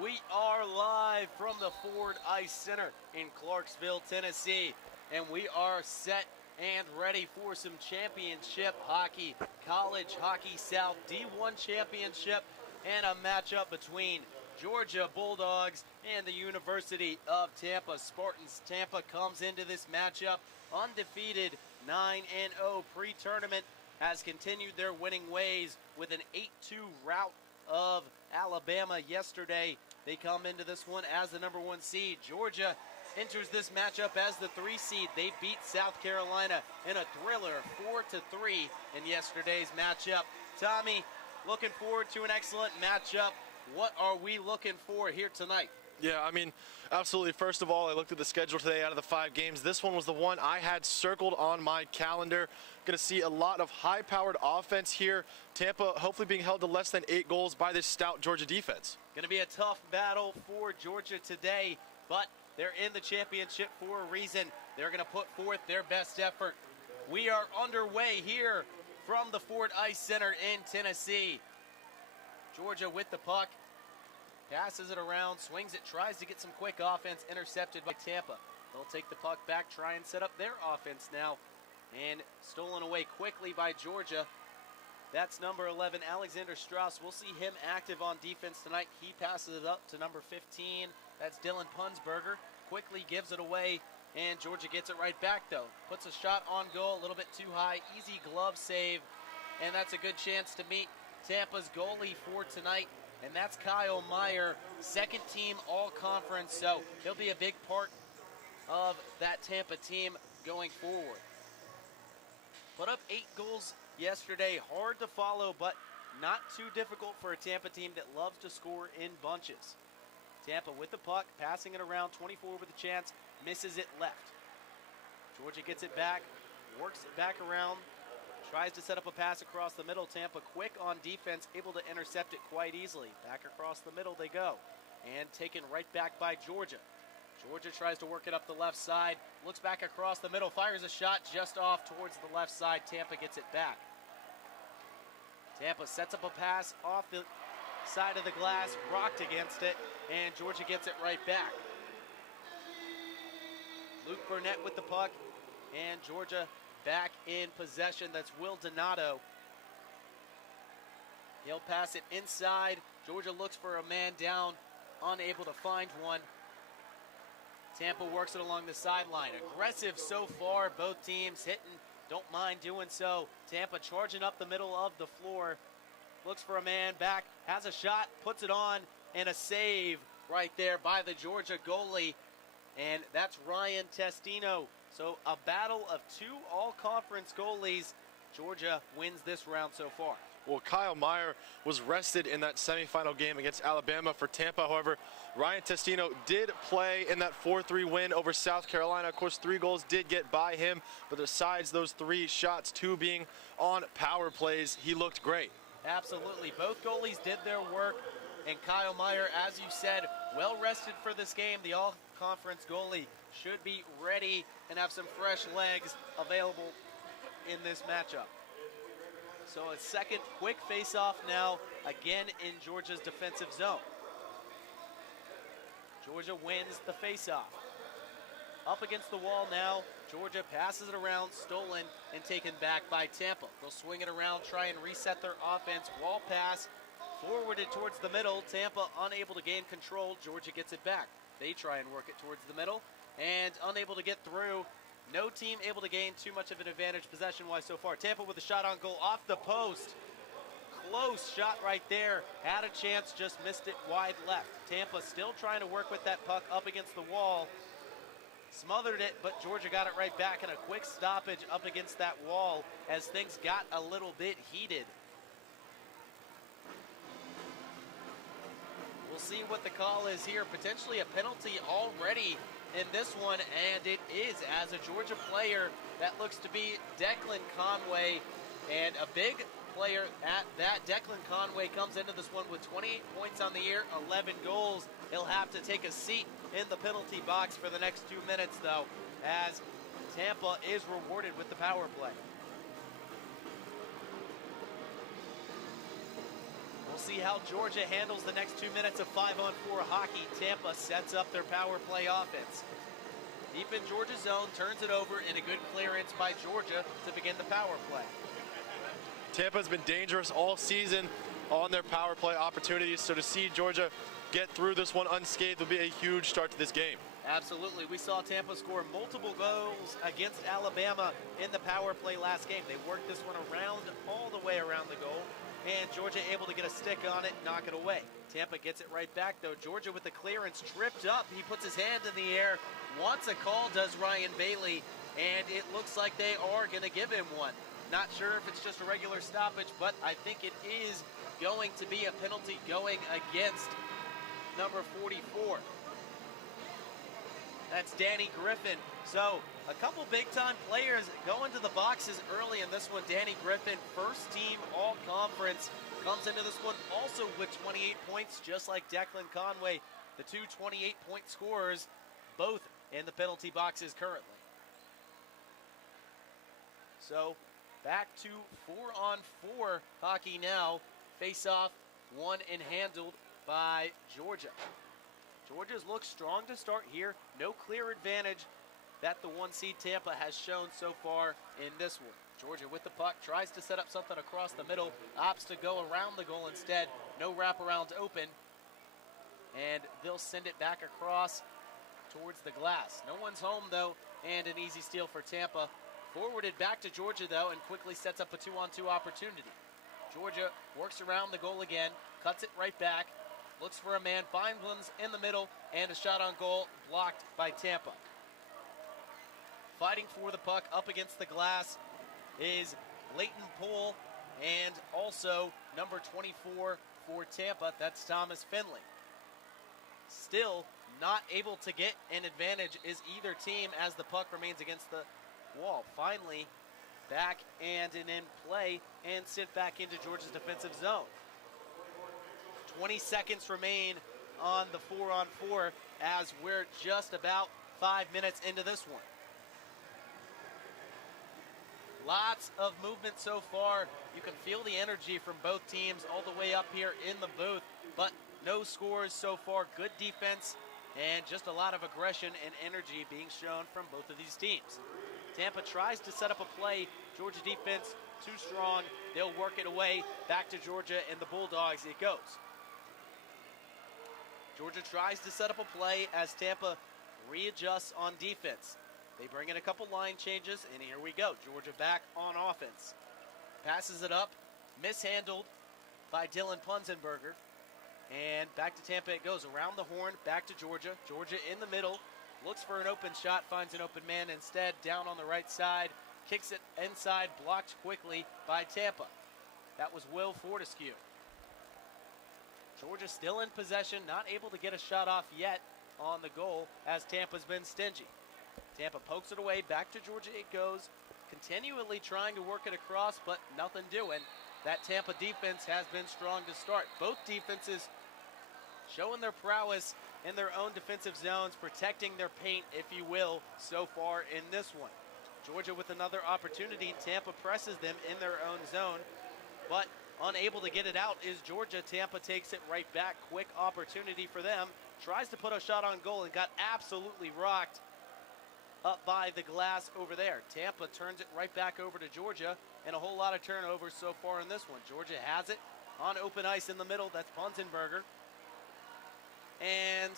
We are live from the Ford Ice Center in Clarksville, Tennessee, and we are set and ready for some championship hockey, College Hockey South D1 Championship, and a matchup between Georgia Bulldogs and the University of Tampa Spartans. Tampa comes into this matchup undefeated, 9-0 pre-tournament, has continued their winning ways with an 8-2 rout of Alabama yesterday. They come into this one as the number 1 seed. Georgia enters this matchup as the 3 seed. They beat South Carolina in a thriller 4-3 in yesterday's matchup. Tommy, looking forward to an excellent matchup. What are we looking for here tonight? Yeah, I mean, absolutely. First of all, I looked at the schedule today. Out of the 5 games, this one was the one I had circled on my calendar. Going to see a lot of high-powered offense here. Tampa hopefully being held to less than 8 goals by this stout Georgia defense. Going to be a tough battle for Georgia today, but they're in the championship for a reason. They're going to put forth their best effort. We are underway here from the Ford Ice Center in Tennessee. Georgia with the puck. Passes it around, swings it, tries to get some quick offense, intercepted by Tampa. They'll take the puck back, try and set up their offense now, and stolen away quickly by Georgia. That's number 11, Alexander Strauss. We'll see him active on defense tonight. He passes it up to number 15. That's Dylan Punsberger. Quickly gives it away, and Georgia gets it right back, though. Puts a shot on goal, a little bit too high. Easy glove save, and that's a good chance to meet Tampa's goalie for tonight. And that's Kyle Meyer, second team all-conference, so he'll be a big part of that Tampa team going forward. Put up 8 goals yesterday, hard to follow, but not too difficult for a Tampa team that loves to score in bunches. Tampa with the puck, passing it around, 24 with a chance, misses it left. Georgia gets it back, works it back around, tries to set up a pass across the middle. Tampa quick on defense, able to intercept it quite easily. Back across the middle they go, and taken right back by Georgia. Georgia tries to work it up the left side, looks back across the middle, fires a shot just off towards the left side. Tampa gets it back. Tampa sets up a pass off the side of the glass, rocked against it, and Georgia gets it right back. Luke Burnett with the puck, and Georgia back in possession. That's Will Donato. He'll pass it inside. Georgia looks for a man down, unable to find one. Tampa works it along the sideline. Aggressive so far, both teams hitting, don't mind doing so. Tampa charging up the middle of the floor. Looks for a man back, has a shot, puts it on, and a save right there by the Georgia goalie. And that's Ryan Testino. So a battle of 2 all-conference goalies. Georgia wins this round so far. Well, Kyle Meyer was rested in that semifinal game against Alabama for Tampa. However, Ryan Testino did play in that 4-3 win over South Carolina. Of course, 3 goals did get by him, but besides those 3 shots, 2 being on power plays, he looked great. Absolutely. Both goalies did their work, and Kyle Meyer, as you said, well rested for this game. The all-conference goalie should be ready and have some fresh legs available in this matchup. So a second quick face-off now, again in Georgia's defensive zone. Georgia wins the face-off. Up against the wall now, Georgia passes it around, stolen and taken back by Tampa. They'll swing it around, try and reset their offense. Wall pass, forwarded towards the middle. Tampa unable to gain control. Georgia gets it back. They try and work it towards the middle and unable to get through. No team able to gain too much of an advantage possession-wise so far. Tampa with a shot on goal off the post. Close shot right there. Had a chance, just missed it wide left. Tampa still trying to work with that puck up against the wall. Smothered it, but Georgia got it right back, and a quick stoppage up against that wall as things got a little bit heated. We'll see what the call is here. Potentially a penalty already in this one, and it is, as a Georgia player. That looks to be Declan Conway, and a big player at that. Declan Conway comes into this one with 28 points on the year, 11 goals. He'll have to take a seat in the penalty box for the next 2 minutes, though, as Tampa is rewarded with the power play. We'll see how Georgia handles the next 2 minutes of 5-on-4 hockey. Tampa sets up their power play offense. Deep in Georgia's zone, turns it over, and a good clearance by Georgia to begin the power play. Tampa's been dangerous all season on their power play opportunities, so to see Georgia get through this one unscathed will be a huge start to this game. Absolutely. We saw Tampa score multiple goals against Alabama in the power play last game. They worked this one around, all the way around the goal, and Georgia able to get a stick on it, knock it away. Tampa gets it right back, though. Georgia with the clearance, tripped up. He puts his hand in the air, wants a call, does Ryan Bailey, and it looks like they are going to give him one. Not sure if it's just a regular stoppage, but I think it is going to be a penalty going against number 44. That's Danny Griffin. So a couple big-time players going to the boxes early in this one. Danny Griffin, first team all-conference, comes into this one also with 28 points, just like Declan Conway, the two 28-point scorers, both in the penalty boxes currently. So back to 4-on-4 hockey now. Face-off won and handled by Georgia. Georgia's looked strong to start here. No clear advantage that the 1 seed Tampa has shown so far in this one. Georgia with the puck, tries to set up something across the middle, opts to go around the goal instead. No wraparound open, and they'll send it back across towards the glass. No one's home though, and an easy steal for Tampa. Forwarded back to Georgia though, and quickly sets up a 2-on-2 opportunity. Georgia works around the goal again, cuts it right back, looks for a man, finds one in the middle, and a shot on goal blocked by Tampa. Fighting for the puck up against the glass is Leighton Poole, and also number 24 for Tampa, that's Thomas Finley. Still not able to get an advantage is either team as the puck remains against the wall. Finally, back and in play and sent back into Georgia's defensive zone. 20 seconds remain on the 4-on-4 as we're just about 5 minutes into this one. Lots of movement so far. You can feel the energy from both teams all the way up here in the booth, but no scores so far. Good defense and just a lot of aggression and energy being shown from both of these teams. Tampa tries to set up a play. Georgia defense too strong. They'll work it away. Back to Georgia and the Bulldogs it goes. Georgia tries to set up a play as Tampa readjusts on defense. They bring in a couple line changes, and here we go. Georgia back on offense. Passes it up, mishandled by Dylan Punzenberger. And back to Tampa it goes, around the horn, back to Georgia. Georgia in the middle, looks for an open shot, finds an open man instead, down on the right side. Kicks it inside, blocked quickly by Tampa. That was Will Fortescue. Georgia still in possession, not able to get a shot off yet on the goal as Tampa's been stingy. Tampa pokes it away, back to Georgia it goes, continually trying to work it across, but nothing doing. That Tampa defense has been strong to start. Both defenses showing their prowess in their own defensive zones, protecting their paint, if you will, so far in this one. Georgia with another opportunity. Tampa presses them in their own zone, but unable to get it out is Georgia. Tampa takes it right back. Quick opportunity for them. Tries to put a shot on goal and got absolutely rocked up by the glass over there. Tampa turns it right back over to Georgia, and a whole lot of turnovers so far in this one. Georgia has it on open ice in the middle. That's Punzenberger. And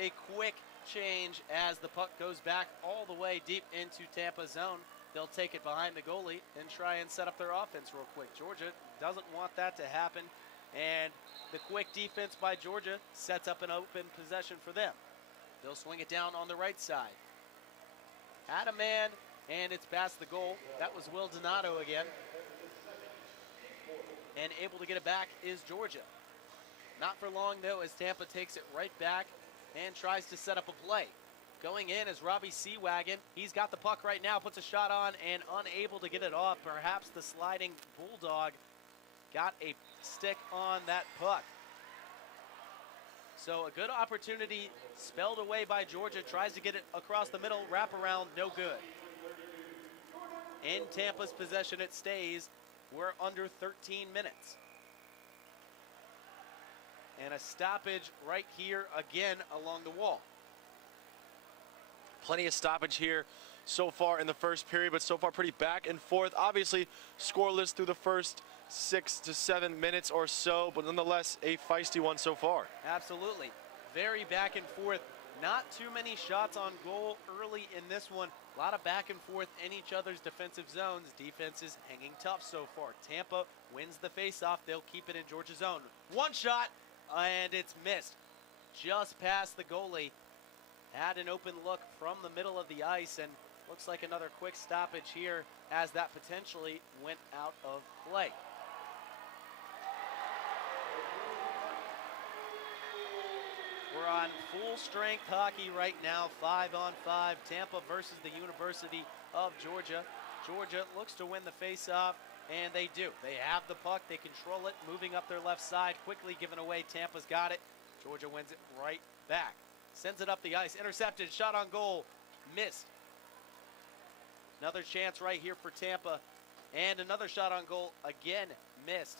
a quick change as the puck goes back all the way deep into Tampa's zone. They'll take it behind the goalie and try and set up their offense real quick. Georgia doesn't want that to happen, and the quick defense by Georgia sets up an open possession for them. They'll swing it down on the right side. Had a man, and it's past the goal. That was Will Donato again. And able to get it back is Georgia. Not for long, though, as Tampa takes it right back and tries to set up a play. Going in is Robbie Seawagon. He's got the puck right now, puts a shot on, and unable to get it off. Perhaps the sliding Bulldog got a stick on that puck. So a good opportunity spelled away by Georgia. Tries to get it across the middle, wrap around, no good. In Tampa's possession it stays. We're under 13 minutes. And a stoppage right here again along the wall. Plenty of stoppage here so far in the first period, but so far pretty back and forth. Obviously scoreless through the first 6 to 7 minutes or so, but nonetheless a feisty one so far. Absolutely. Very back and forth. Not too many shots on goal early in this one. A lot of back and forth in each other's defensive zones. Defense is hanging tough so far. Tampa wins the faceoff. They'll keep it in Georgia's zone. One shot, and it's missed. Just past the goalie. Had an open look from the middle of the ice, and looks like another quick stoppage here as that potentially went out of play. We're on full strength hockey right now, 5-on-5, Tampa versus the University of Georgia. Georgia looks to win the faceoff, and they do. They have the puck, they control it, moving up their left side, quickly given away. Tampa's got it. Georgia wins it right back. Sends it up the ice, intercepted, shot on goal, missed. Another chance right here for Tampa, and another shot on goal, again missed.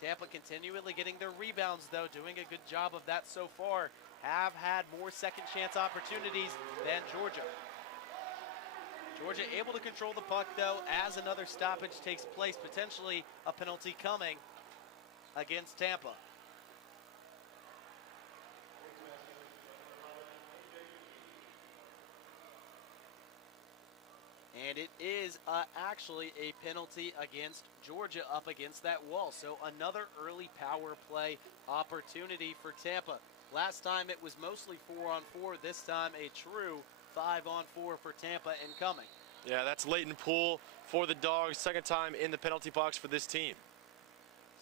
Tampa continually getting their rebounds, though, doing a good job of that so far. Have had more second chance opportunities than Georgia. Georgia able to control the puck, though, as another stoppage takes place, potentially a penalty coming against Tampa. And it is actually a penalty against Georgia up against that wall. So another early power play opportunity for Tampa. Last time it was mostly 4-on-4. This time a true 5-on-4 for Tampa incoming. Yeah, that's Leighton Poole for the Dogs. Second time in the penalty box for this team.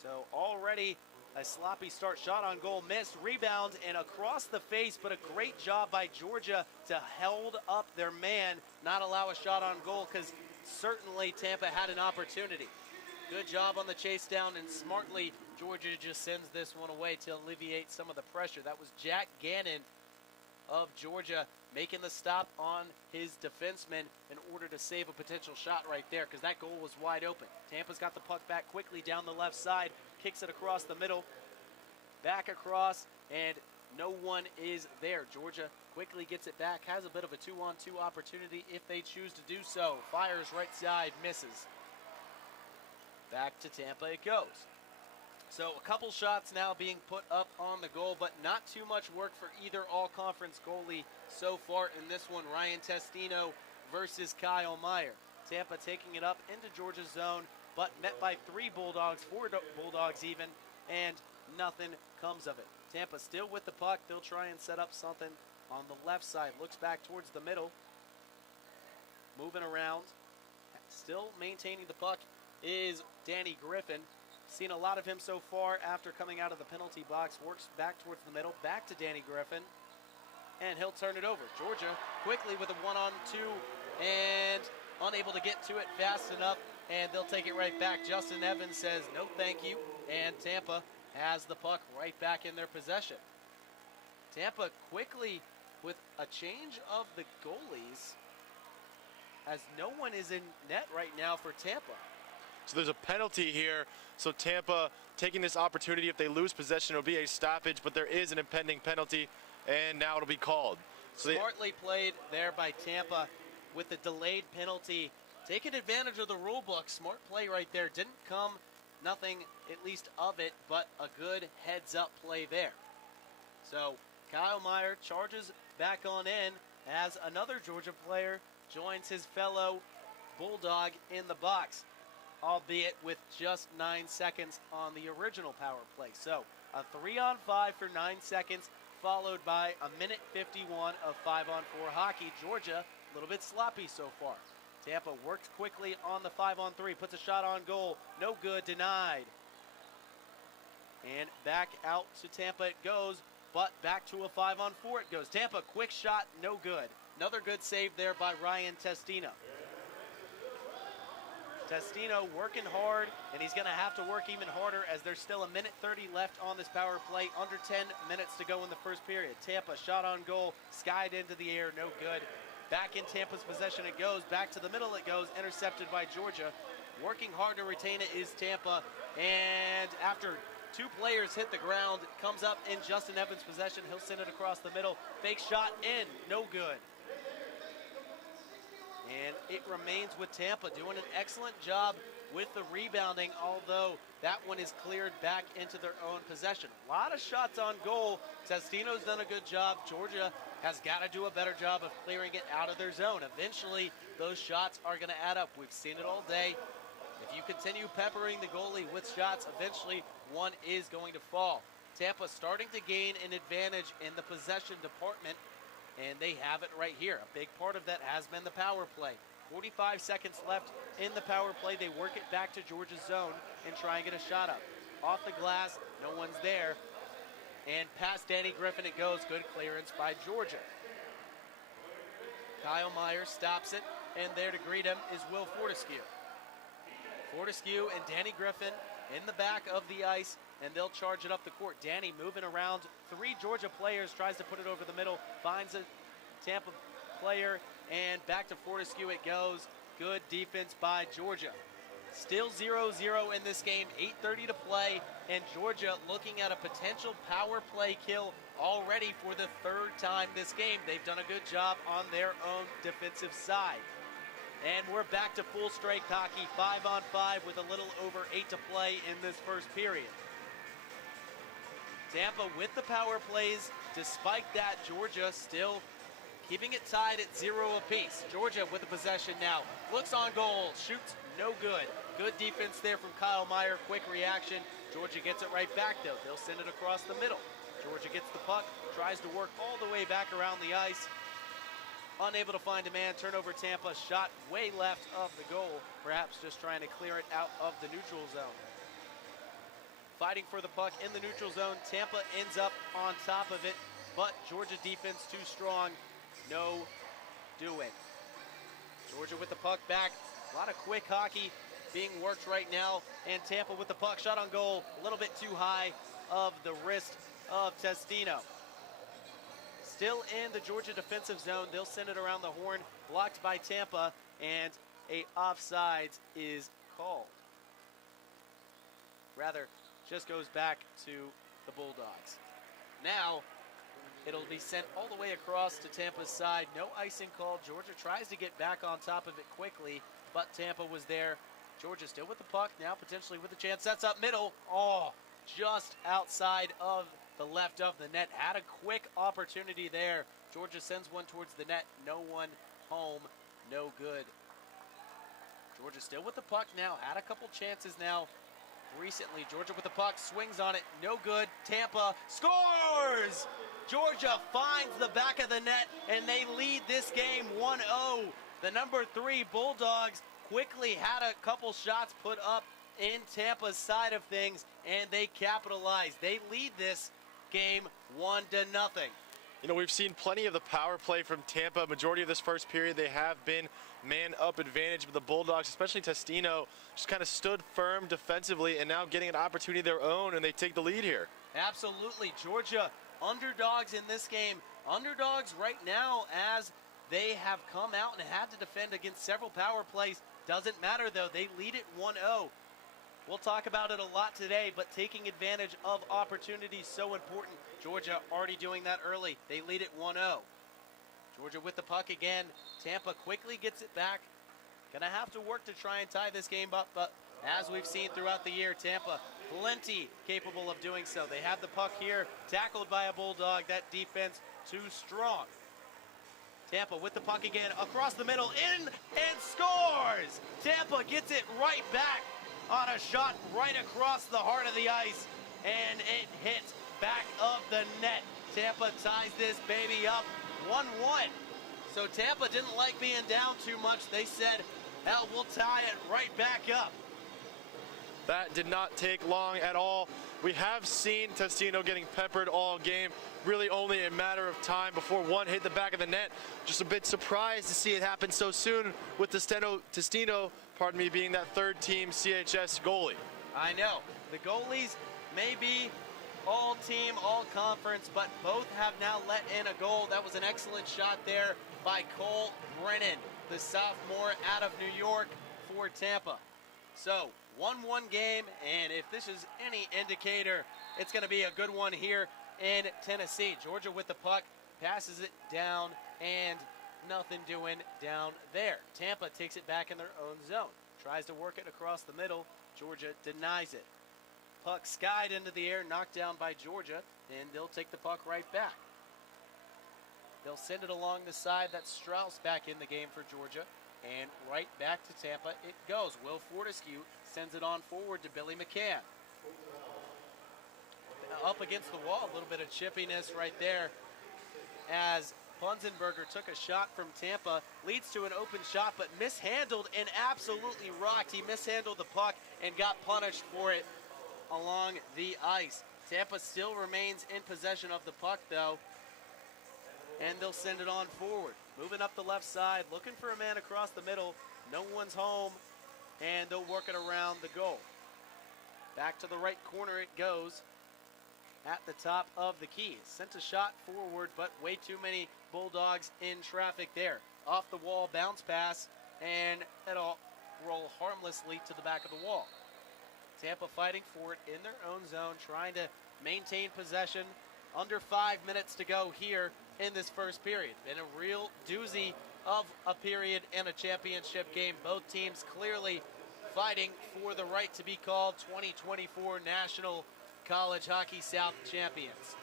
So already a sloppy start, shot on goal, missed, rebound, and across the face, but a great job by Georgia to hold up their man, not allow a shot on goal, because certainly Tampa had an opportunity. Good job on the chase down, and smartly Georgia just sends this one away to alleviate some of the pressure. That was Jack Gannon of Georgia making the stop on his defenseman in order to save a potential shot right there, because that goal was wide open. Tampa's got the puck back quickly down the left side, kicks it across the middle, back across, and no one is there. Georgia quickly gets it back, has a bit of a 2-on-2 opportunity if they choose to do so. Fires right side, misses. Back to Tampa it goes. So a couple shots now being put up on the goal, but not too much work for either all-conference goalie so far in this one. Ryan Testino versus Kyle Meyer. Tampa taking it up into Georgia's zone, but met by 3 Bulldogs, 4 Bulldogs even, and nothing comes of it. Tampa still with the puck. They'll try and set up something on the left side. Looks back towards the middle. Moving around. Still maintaining the puck is Danny Griffin. Seen a lot of him so far after coming out of the penalty box. Works back towards the middle. Back to Danny Griffin. And he'll turn it over. Georgia quickly with a 1-on-2 and unable to get to it fast enough. And they'll take it right back. Justin Evans says no thank you. And Tampa has the puck right back in their possession. Tampa quickly with a change of the goalies, as no one is in net right now for Tampa. So there's a penalty here. So Tampa taking this opportunity. If they lose possession, it'll be a stoppage, but there is an impending penalty, and now it'll be called. So smartly played there by Tampa with the delayed penalty. Taking advantage of the rule book. Smart play right there. Didn't come nothing, at least of it, but a good heads-up play there. So Kyle Meyer charges back on in as another Georgia player joins his fellow Bulldog in the box, albeit with just 9 seconds on the original power play. So a 3-on-5 for 9 seconds, followed by a minute 51 of 5-on-4 hockey. Georgia a little bit sloppy so far. Tampa works quickly on the 5-on-3, puts a shot on goal, no good, denied. And back out to Tampa it goes, but back to a 5-on-4 it goes. Tampa, quick shot, no good. Another good save there by Ryan Testino. Testino working hard, and he's going to have to work even harder as there's still a minute 30 left on this power play. Under 10 minutes to go in the first period. Tampa shot on goal, skied into the air, no good. Back in Tampa's possession it goes, back to the middle it goes, intercepted by Georgia. Working hard to retain it is Tampa, and after Two players hit the ground, comes up in Justin Evans' possession. He'll send it across the middle. Fake shot in, no good. And it remains with Tampa doing an excellent job with the rebounding, although that one is cleared back into their own possession. A lot of shots on goal. Testino's done a good job. Georgia has got to do a better job of clearing it out of their zone. Eventually, those shots are going to add up. We've seen it all day. If you continue peppering the goalie with shots, eventually one is going to fall. Tampa starting to gain an advantage in the possession department, and they have it right here. A big part of that has been the power play. 45 seconds left in the power play. They work it back to Georgia's zone and try and get a shot up. Off the glass, no one's there. And past Danny Griffin it goes. Good clearance by Georgia. Kyle Myers stops it, and there to greet him is Will Fortescue. Fortescue and Danny Griffin in the back of the ice, and they'll charge it up the court. Danny moving around three Georgia players, tries to put it over the middle, finds a Tampa player, and back to Fortescue it goes. Good defense by Georgia. Still 0-0 in this game, 8:30 to play, and Georgia looking at a potential power play kill already for the third time this game. They've done a good job on their own defensive side. And we're back to full strike hockey, 5-on-5 with a little over 8 to play in this first period. Tampa with the power plays. Despite that, Georgia still keeping it tied at 0 apiece. Georgia with the possession now. Looks on goal, shoots no good. Good defense there from Kyle Meyer, quick reaction. Georgia gets it right back though. They'll send it across the middle. Georgia gets the puck, tries to work all the way back around the ice. Unable to find a man, turnover Tampa, shot way left of the goal. Perhaps just trying to clear it out of the neutral zone. Fighting for the puck in the neutral zone. Tampa ends up on top of it, but Georgia defense too strong. No doing. Georgia with the puck back. A lot of quick hockey being worked right now. And Tampa with the puck, shot on goal. A little bit too high of the wrist of Testino. Still in the Georgia defensive zone. They'll send it around the horn. Blocked by Tampa. And a offsides is called. Rather, just goes back to the Bulldogs. Now, it'll be sent all the way across to Tampa's side. No icing call. Georgia tries to get back on top of it quickly, but Tampa was there. Georgia still with the puck, now potentially with a chance. Sets up middle. Oh, just outside of the left of the net. Had a quick opportunity there. Georgia sends one towards the net. No one home. No good. Georgia still with the puck now. Had a couple chances now. Recently, Georgia with the puck, swings on it, no good. Tampa scores! Georgia finds the back of the net, and they lead this game 1-0. The number 3 Bulldogs quickly had a couple shots put up in Tampa's side of things, and they capitalized. They lead this game 1-0. You know, we've seen plenty of the power play from Tampa. Majority of this first period, they have been man-up advantage, but the Bulldogs, especially Testino, just kind of stood firm defensively and now getting an opportunity of their own, and they take the lead here. Absolutely. Georgia underdogs in this game. Underdogs right now as they have come out and had to defend against several power plays. Doesn't matter, though. They lead it 1-0. We'll talk about it a lot today, but taking advantage of opportunities so important. Georgia already doing that early. They lead it 1-0. Georgia with the puck again. Tampa quickly gets it back. Gonna have to work to try and tie this game up, but as we've seen throughout the year, Tampa plenty capable of doing so. They have the puck here, tackled by a Bulldog. That defense too strong. Tampa with the puck again, across the middle, in, and scores! Tampa gets it right back on a shot right across the heart of the ice, and it hits back of the net. Tampa ties this baby up 1-1. So Tampa didn't like being down too much. They said, hell, we'll tie it right back up. That did not take long at all. We have seen Testino getting peppered all game. Really only a matter of time before one hit the back of the net. Just a bit surprised to see it happen so soon with Testino, pardon me, being that third team CHS goalie. I know. The goalies may be all team, all conference, but both have now let in a goal. That was an excellent shot there by Cole Brennan, the sophomore out of New York for Tampa. So 1-1 game, and if this is any indicator, it's going to be a good one here in Tennessee. Georgia with the puck, passes it down, and nothing doing down there. Tampa takes it back in their own zone, tries to work it across the middle. Georgia denies it. Puck skied into the air, knocked down by Georgia, and they'll take the puck right back. They'll send it along the side. That's Strauss back in the game for Georgia. And right back to Tampa it goes. Will Fortescue sends it on forward to Billy McCann. Up against the wall, a little bit of chippiness right there as Punzenberger took a shot from Tampa, leads to an open shot, but mishandled and absolutely rocked. He mishandled the puck and got punished for it along the ice. Tampa still remains in possession of the puck, though, and they'll send it on forward. Moving up the left side, looking for a man across the middle. No one's home, and they'll work it around the goal. Back to the right corner it goes at the top of the key. Sent a shot forward, but way too many Bulldogs in traffic there. Off the wall, bounce pass, and it'll roll harmlessly to the back of the wall. Tampa fighting for it in their own zone, trying to maintain possession. Under 5 minutes to go here in this first period. Been a real doozy of a period in a championship game. Both teams clearly fighting for the right to be called 2024 National College Hockey South champions.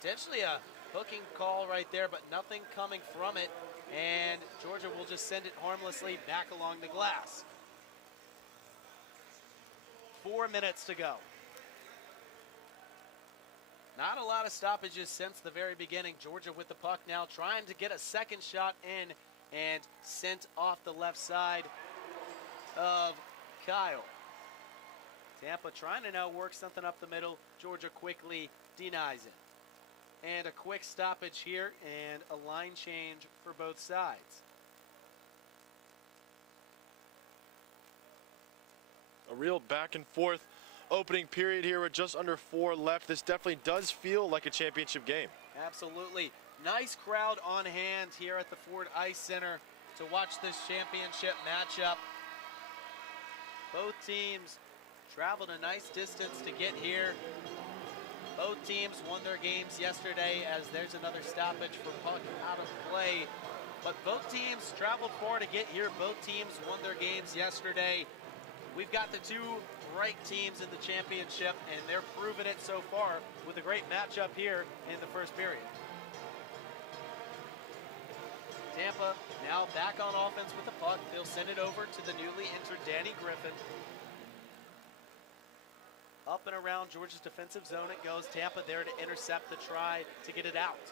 Potentially a hooking call right there, but nothing coming from it. And Georgia will just send it harmlessly back along the glass. 4 minutes to go. Not a lot of stoppages since the very beginning. Georgia with the puck now, trying to get a second shot in and sent off the left side of Kyle. Tampa trying to now work something up the middle. Georgia quickly denies it. And a quick stoppage here and a line change for both sides. A real back and forth opening period here with just under 4 left. This definitely does feel like a championship game. Absolutely. Nice crowd on hand here at the Ford Ice Center to watch this championship matchup. Both teams traveled a nice distance to get here. Both teams won their games yesterday, as there's another stoppage for puck out of play. But both teams traveled far to get here. Both teams won their games yesterday. We've got the two right teams in the championship, and they're proving it so far with a great matchup here in the first period. Tampa now back on offense with the puck. They'll send it over to the newly entered Danny Griffin. Up and around Georgia's defensive zone it goes. Tampa there to intercept the try to get it out.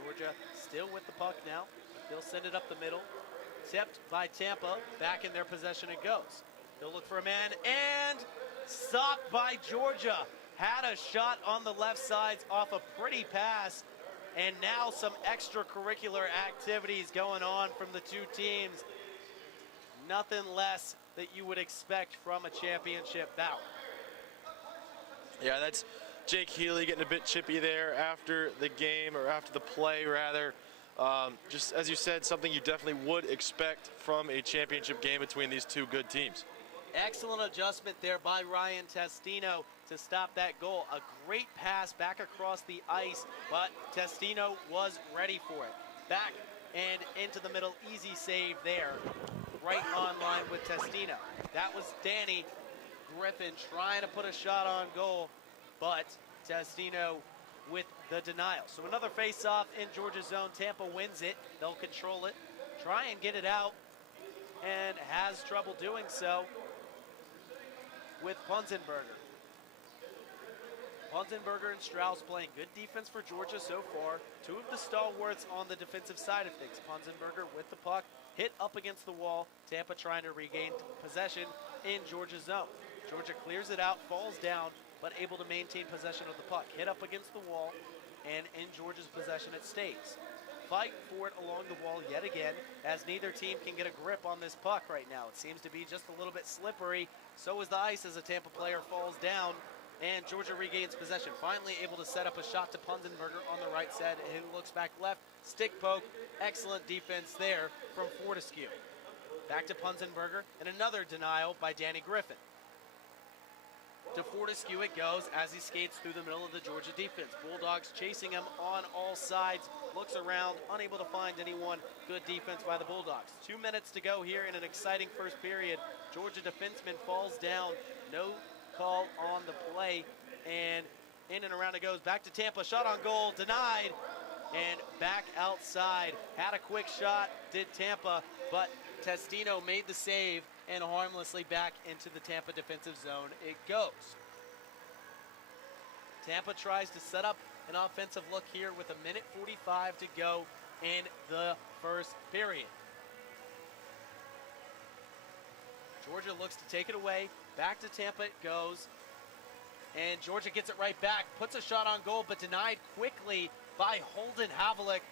Georgia still with the puck now. They'll send it up the middle. Tipped by Tampa. Back in their possession it goes. They'll look for a man, and stopped by Georgia. Had a shot on the left side off a pretty pass, and now some extracurricular activities going on from the two teams. Nothing less that you would expect from a championship bout. Yeah, that's Jake Healy getting a bit chippy there after the game, or after the play rather. Just as you said, something you definitely would expect from a championship game between these two good teams. Excellent adjustment there by Ryan Testino to stop that goal. A great pass back across the ice, but Testino was ready for it. Back and into the middle, easy save there. Right on line with Testino. That was Danny Griffin trying to put a shot on goal, but Testino with the denial. So another face-off in Georgia's zone. Tampa wins it. They'll control it, try and get it out, and has trouble doing so with Punzenberger. Punzenberger and Strauss playing good defense for Georgia so far. Two of the stalwarts on the defensive side of things. Punzenberger with the puck, hit up against the wall. Tampa trying to regain possession in Georgia's zone. Georgia clears it out, falls down, but able to maintain possession of the puck. Hit up against the wall, and in Georgia's possession it stays. Fight for it along the wall yet again, as neither team can get a grip on this puck right now. It seems to be just a little bit slippery. So is the ice as a Tampa player falls down, and Georgia regains possession. Finally able to set up a shot to Punzenberger on the right side, who looks back left. Stick poke, excellent defense there from Fortescue. Back to Punzenberger, and another denial by Danny Griffin. To Fortescue it goes as he skates through the middle of the Georgia defense. Bulldogs chasing him on all sides. Looks around, unable to find anyone. Good defense by the Bulldogs. 2 minutes to go here in an exciting first period. Georgia defenseman falls down. No call on the play. And in and around it goes. Back to Tampa. Shot on goal. Denied. And back outside. Had a quick shot. Did Tampa. But Testino made the save. And harmlessly back into the Tampa defensive zone it goes. Tampa tries to set up an offensive look here with 1:45 to go in the first period. Georgia looks to take it away. Back to Tampa it goes. And Georgia gets it right back. Puts a shot on goal, but denied quickly by Holden Havlicek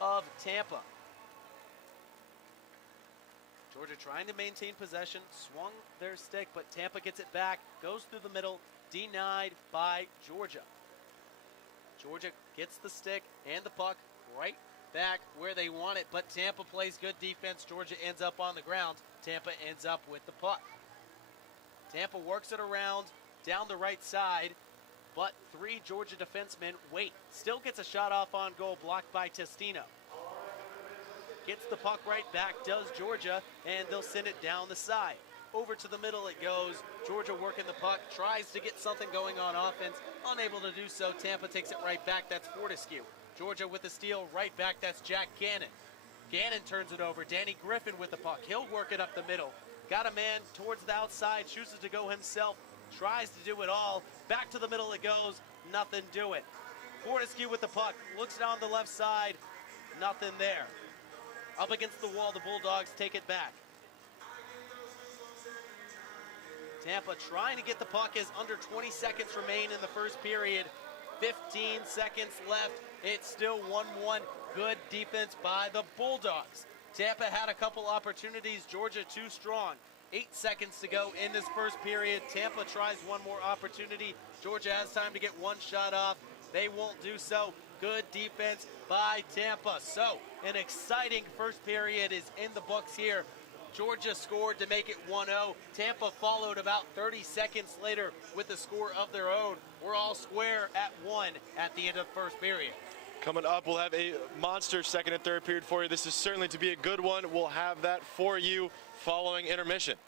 of Tampa. Georgia trying to maintain possession, swung their stick, but Tampa gets it back, goes through the middle, denied by Georgia. Georgia gets the stick and the puck right back where they want it, but Tampa plays good defense. Georgia ends up on the ground. Tampa ends up with the puck. Tampa works it around down the right side, but 3 Georgia defensemen wait. Still gets a shot off on goal, blocked by Testino. Gets the puck right back, does Georgia, and they'll send it down the side. Over to the middle it goes. Georgia working the puck, tries to get something going on offense. Unable to do so. Tampa takes it right back. That's Fortescue. Georgia with the steal right back. That's Jack Gannon. Gannon turns it over. Danny Griffin with the puck. He'll work it up the middle. Got a man towards the outside. Chooses to go himself. Tries to do it all. Back to the middle it goes. Nothing doing. Fortescue with the puck. Looks down the left side. Nothing there. Up against the wall, the Bulldogs take it back. Tampa trying to get the puck as under 20 seconds remain in the first period. 15 seconds left. It's still 1-1. Good defense by the Bulldogs. Tampa had a couple opportunities. Georgia too strong. 8 seconds to go in this first period. Tampa tries one more opportunity. Georgia has time to get one shot off. They won't do so. Good defense by Tampa. So, an exciting first period is in the books here. Georgia scored to make it 1-0. Tampa followed about 30 seconds later with a score of their own. We're all square at 1 at the end of the first period. Coming up, we'll have a monster second and third period for you. This is certainly to be a good one. We'll have that for you following intermission.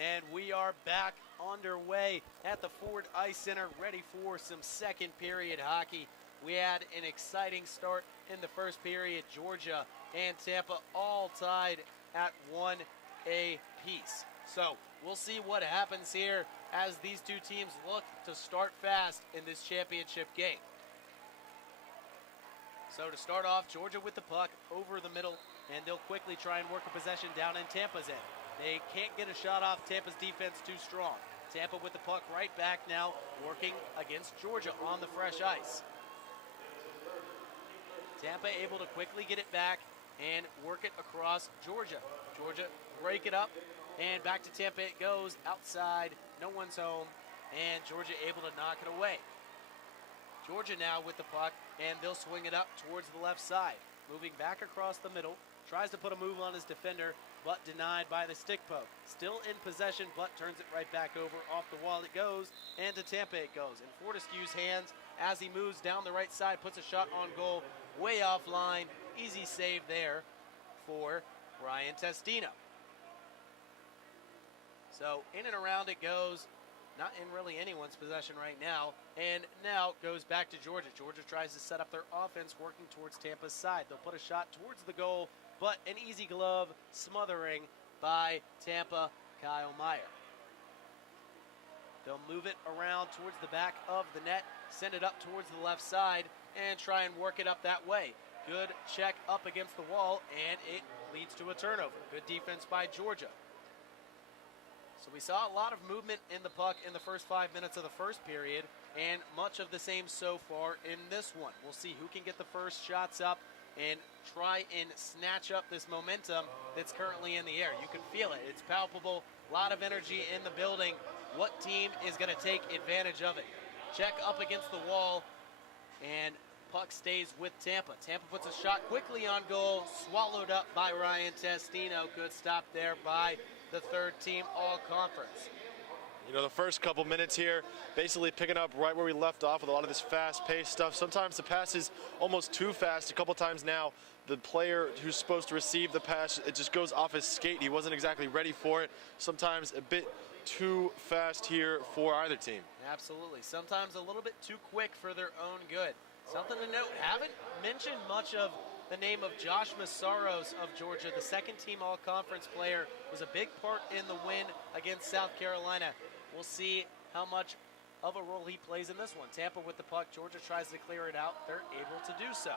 And we are back underway at the Ford Ice Center, ready for some second period hockey. We had an exciting start in the first period. Georgia and Tampa all tied at 1 apiece. So we'll see what happens here as these two teams look to start fast in this championship game. So to start off, Georgia with the puck over the middle, and they'll quickly try and work a possession down in Tampa's end. They can't get a shot off. Tampa's defense too strong. Tampa with the puck right back now, working against Georgia on the fresh ice. Tampa able to quickly get it back and work it across Georgia. Georgia break it up, and back to Tampa it goes. Outside, no one's home, and Georgia able to knock it away. Georgia now with the puck, and they'll swing it up towards the left side. Moving back across the middle, tries to put a move on his defender, but denied by the stick poke. Still in possession, but turns it right back over. Off the wall it goes, and to Tampa it goes. In Fortescue's hands as he moves down the right side, puts a shot on goal, way offline. Easy save there for Ryan Testino. So in and around it goes. Not in really anyone's possession right now. And now goes back to Georgia. Georgia tries to set up their offense, working towards Tampa's side. They'll put a shot towards the goal, but an easy glove smothering by Tampa, Kyle Meyer. They'll move it around towards the back of the net, send it up towards the left side, and try and work it up that way. Good check up against the wall, and it leads to a turnover. Good defense by Georgia. So we saw a lot of movement in the puck in the first 5 minutes of the first period, and much of the same so far in this one. We'll see who can get the first shots up and try and snatch up this momentum that's currently in the air. You can feel it. It's palpable. A lot of energy in the building. What team is going to take advantage of it? Check up against the wall, and puck stays with Tampa. Tampa puts a shot quickly on goal, swallowed up by Ryan Testino. Good stop there by the third team all-conference. You know, the first couple minutes here, basically picking up right where we left off with a lot of this fast-paced stuff. Sometimes the pass is almost too fast. A couple times now, the player who's supposed to receive the pass, it just goes off his skate. He wasn't exactly ready for it. Sometimes a bit too fast here for either team. Absolutely. Sometimes a little bit too quick for their own good. Something to note, haven't mentioned much of the name of Josh Massaros of Georgia, the second-team all-conference player, was a big part in the win against South Carolina. We'll see how much of a role he plays in this one. Tampa with the puck. Georgia tries to clear it out. They're able to do so.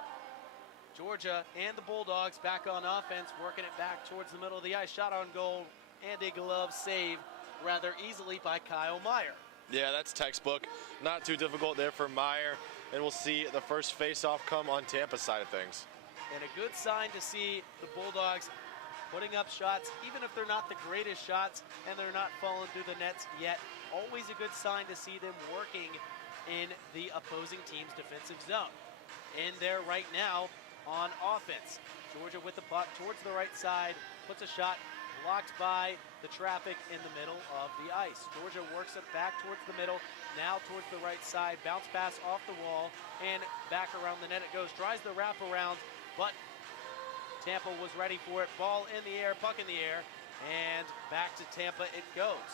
Georgia and the Bulldogs back on offense, working it back towards the middle of the ice. Shot on goal and a glove save rather easily by Kyle Meyer. Yeah, that's textbook. Not too difficult there for Meyer. And we'll see the first face-off come on Tampa's side of things. And a good sign to see the Bulldogs putting up shots, even if they're not the greatest shots and they're not falling through the nets yet. Always a good sign to see them working in the opposing team's defensive zone. In there right now on offense. Georgia with the puck towards the right side, puts a shot, blocked by the traffic in the middle of the ice. Georgia works it back towards the middle, now towards the right side, bounce pass off the wall, and back around the net it goes. Tries the wraparound, but Tampa was ready for it. Ball in the air, puck in the air, and back to Tampa it goes.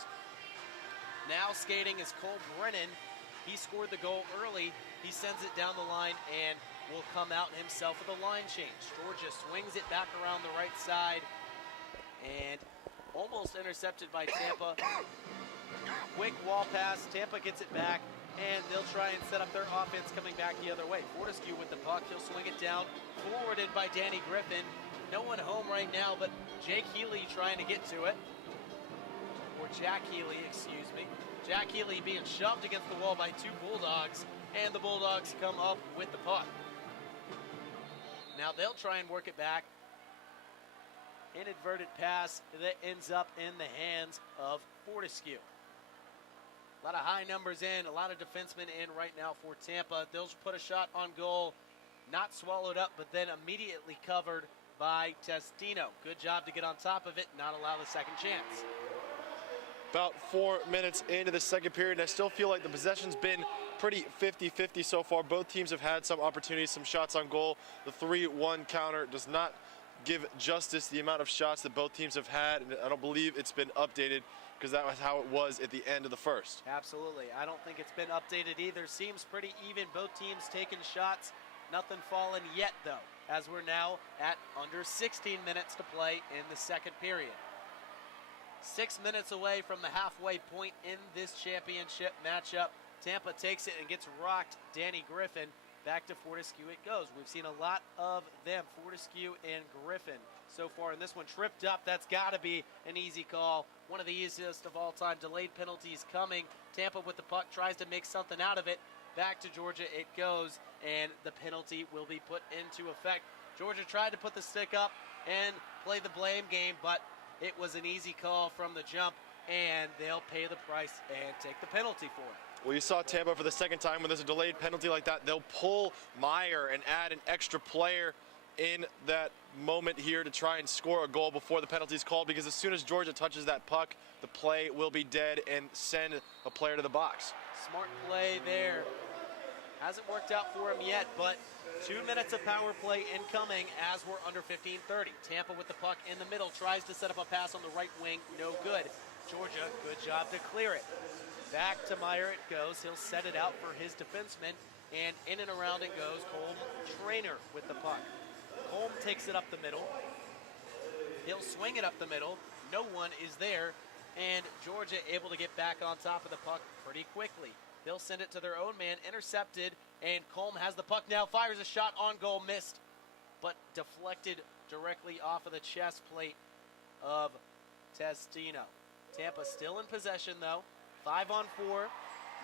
Now skating is Cole Brennan. He scored the goal early. He sends it down the line and will come out himself with a line change. Georgia swings it back around the right side and almost intercepted by Tampa. Quick wall pass. Tampa gets it back, and they'll try and set up their offense coming back the other way. Fortescue with the puck. He'll swing it down, forwarded by Danny Griffin. No one home right now, but Jake Healy trying to get to it. Or Jack Healy, excuse me. Jack Healy being shoved against the wall by two Bulldogs, and the Bulldogs come up with the puck. Now they'll try and work it back. Inadvertent pass that ends up in the hands of Fortescue. A lot of high numbers in, a lot of defensemen in right now for Tampa. They'll put a shot on goal, not swallowed up, but then immediately covered by Testino. Good job to get on top of it, not allow the second chance. About 4 minutes into the second period, and I still feel like the possession's been pretty 50-50 so far. Both teams have had some opportunities, some shots on goal. The 3-1 counter does not give justice the amount of shots that both teams have had, and I don't believe it's been updated because that was how it was at the end of the first. Absolutely. I don't think it's been updated either. Seems pretty even. Both teams taking shots. Nothing fallen yet, though, as we're now at under 16 minutes to play in the second period. 6 minutes away from the halfway point in this championship matchup. Tampa takes it and gets rocked. Danny Griffin. Back to Fortescue it goes. We've seen a lot of them, Fortescue and Griffin, so far in this one. Tripped up. That's got to be an easy call. One of the easiest of all time. Delayed penalties coming. Tampa with the puck tries to make something out of it. Back to Georgia it goes, and the penalty will be put into effect. Georgia tried to put the stick up and play the blame game, but it was an easy call from the jump, and they'll pay the price and take the penalty for it. Well, you saw Tampa for the second time when there's a delayed penalty like that. They'll pull Meyer and add an extra player in that moment here to try and score a goal before the penalty is called, because as soon as Georgia touches that puck, the play will be dead and send a player to the box. Smart play there. Hasn't worked out for him yet, but 2 minutes of power play incoming as we're under 15:30. Tampa with the puck in the middle, tries to set up a pass on the right wing, no good. Georgia, good job to clear it. Back to Meyer it goes. He'll set it out for his defenseman, and in and around it goes Colm Trainer with the puck. Colm takes it up the middle. He'll swing it up the middle. No one is there, and Georgia able to get back on top of the puck pretty quickly. They'll send it to their own man, intercepted, and Colm has the puck now, fires a shot on goal, missed, but deflected directly off of the chest plate of Testino. Tampa still in possession, though. 5-on-4,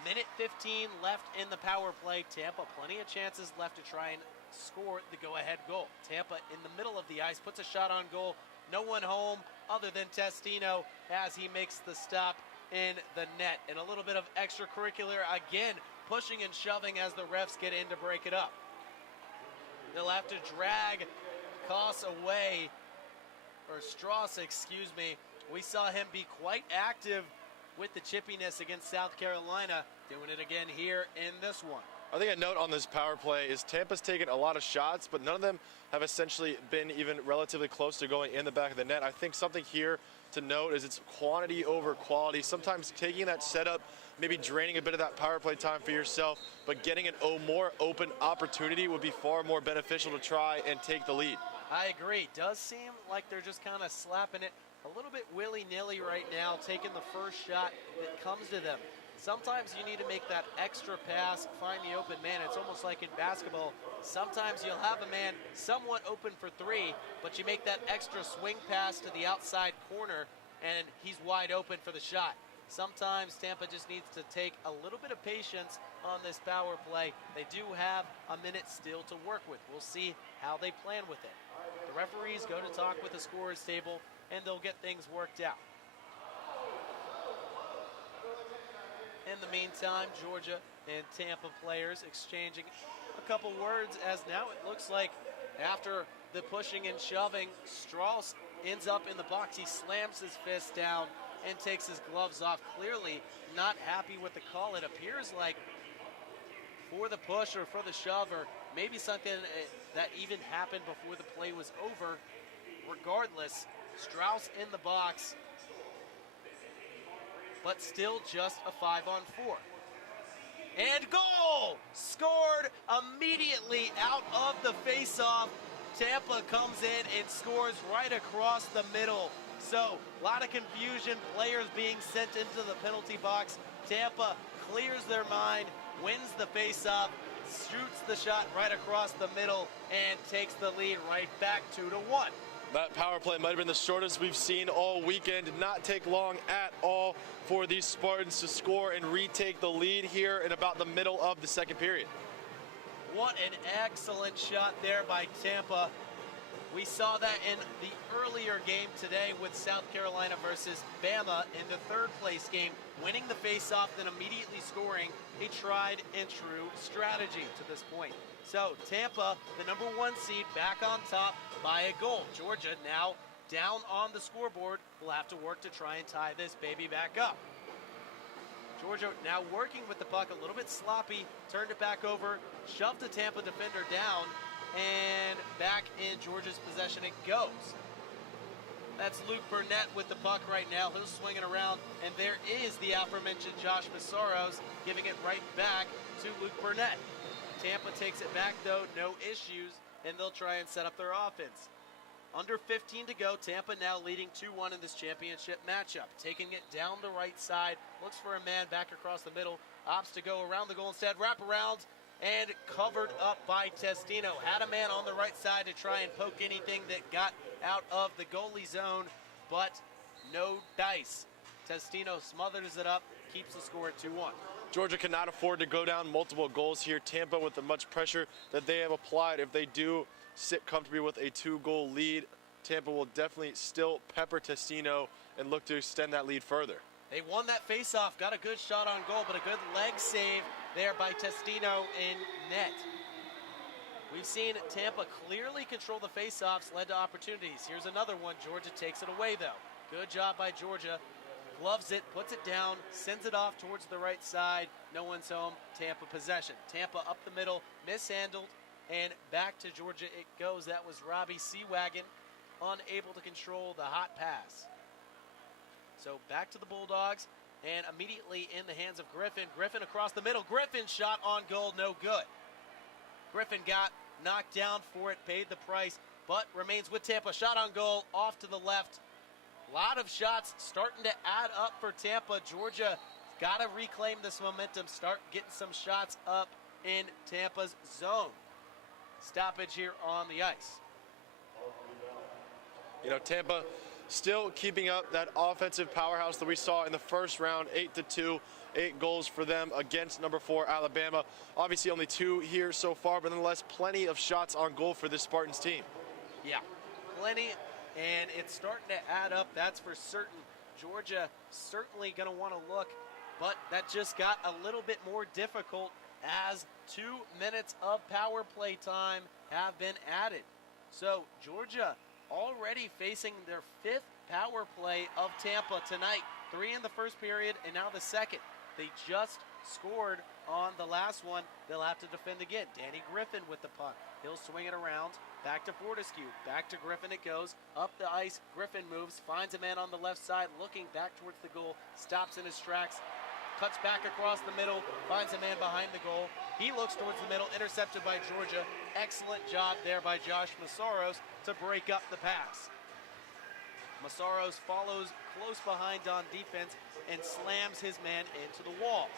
minute 15 left in the power play. Tampa plenty of chances left to try and score the go-ahead goal. Tampa in the middle of the ice puts a shot on goal. No one home other than Testino as he makes the stop in the net. And a little bit of extracurricular again, pushing and shoving as the refs get in to break it up. They'll have to drag Koss away, or Strauss, excuse me. We saw him be quite active with the chippiness against South Carolina, doing it again here in this one. I think a note on this power play is Tampa's taken a lot of shots, but none of them have essentially been even relatively close to going in the back of the net. I think something here to note is it's quantity over quality. Sometimes taking that setup, maybe draining a bit of that power play time for yourself, but getting an more open opportunity would be far more beneficial to try and take the lead. I agree. Does seem like they're just kind of slapping it a little bit willy-nilly right now, taking the first shot that comes to them. Sometimes you need to make that extra pass, find the open man. It's almost like in basketball. Sometimes you'll have a man somewhat open for three, but you make that extra swing pass to the outside corner, and he's wide open for the shot. Sometimes Tampa just needs to take a little bit of patience on this power play. They do have a minute still to work with. We'll see how they plan with it. The referees go to talk with the scorer's table, and they'll get things worked out. In the meantime, Georgia and Tampa players exchanging a couple words, as now it looks like after the pushing and shoving, Strauss ends up in the box. He slams his fist down and takes his gloves off, clearly not happy with the call. It appears like for the push or for the shove, or maybe something that even happened before the play was over. Regardless, Strauss in the box, but still just a 5-on-4. And goal! Scored immediately out of the face-off. Tampa comes in and scores right across the middle. So, a lot of confusion, players being sent into the penalty box. Tampa clears their mind, wins the face-off, shoots the shot right across the middle, and takes the lead right back 2-1. That power play might have been the shortest we've seen all weekend. Did not take long at all for these Spartans to score and retake the lead here in about the middle of the second period. What an excellent shot there by Tampa. We saw that in the earlier game today with South Carolina versus Bama in the third place game, winning the faceoff, then immediately scoring a tried and true strategy to this point. So Tampa, the #1 seed, back on top by a goal. Georgia now down on the scoreboard. Will have to work to try and tie this baby back up. Georgia now working with the puck, a little bit sloppy, turned it back over, shoved the Tampa defender down, and back in Georgia's possession it goes. That's Luke Burnett with the puck right now. He'll swing it around, and there is the aforementioned Josh Massaros giving it right back to Luke Burnett. Tampa takes it back, though, no issues, and they'll try and set up their offense. Under 15 to go, Tampa now leading 2-1 in this championship matchup. Taking it down the right side, looks for a man back across the middle, opts to go around the goal instead, wrap around, and covered up by Testino. Had a man on the right side to try and poke anything that got out of the goalie zone, but no dice. Testino smothers it up, keeps the score at 2-1. Georgia cannot afford to go down multiple goals here. Tampa, with the much pressure that they have applied, if they do sit comfortably with a 2-goal lead, Tampa will definitely still pepper Testino and look to extend that lead further. They won that faceoff, got a good shot on goal, but a good leg save there by Testino in net. We've seen Tampa clearly control the faceoffs, led to opportunities. Here's another one. Georgia takes it away, though. Good job by Georgia. Gloves it, puts it down, sends it off towards the right side. No one's home. Tampa possession. Tampa up the middle, mishandled, and back to Georgia it goes. That was Robbie Seawagon, unable to control the hot pass. So back to the Bulldogs, and immediately in the hands of Griffin. Griffin across the middle. Griffin shot on goal, no good. Griffin got knocked down for it, paid the price, but remains with Tampa. Shot on goal, off to the left. A lot of shots starting to add up for Tampa. Georgia got to reclaim this momentum, start getting some shots up in Tampa's zone. Stoppage here on the ice. You know, Tampa still keeping up that offensive powerhouse that we saw in the first round, 8-2, 8 goals for them against number 4 Alabama. Obviously only 2 here so far, but nonetheless plenty of shots on goal for this Spartans team. Yeah, plenty, and it's starting to add up, that's for certain. Georgia certainly going to want to look, but that just got a little bit more difficult as 2 minutes of power play time have been added. So Georgia already facing their 5th power play of Tampa tonight. 3 in the first period and now the second. They just scored on the last one. They'll have to defend again. Danny Griffin with the puck. He'll swing it around. Back to Fortescue. Back to Griffin it goes. Up the ice. Griffin moves. Finds a man on the left side. Looking back towards the goal. Stops in his tracks. Cuts back across the middle. Finds a man behind the goal. He looks towards the middle. Intercepted by Georgia. Excellent job there by Josh Massaros to break up the pass. Massaros follows close behind on defense and slams his man into the wall.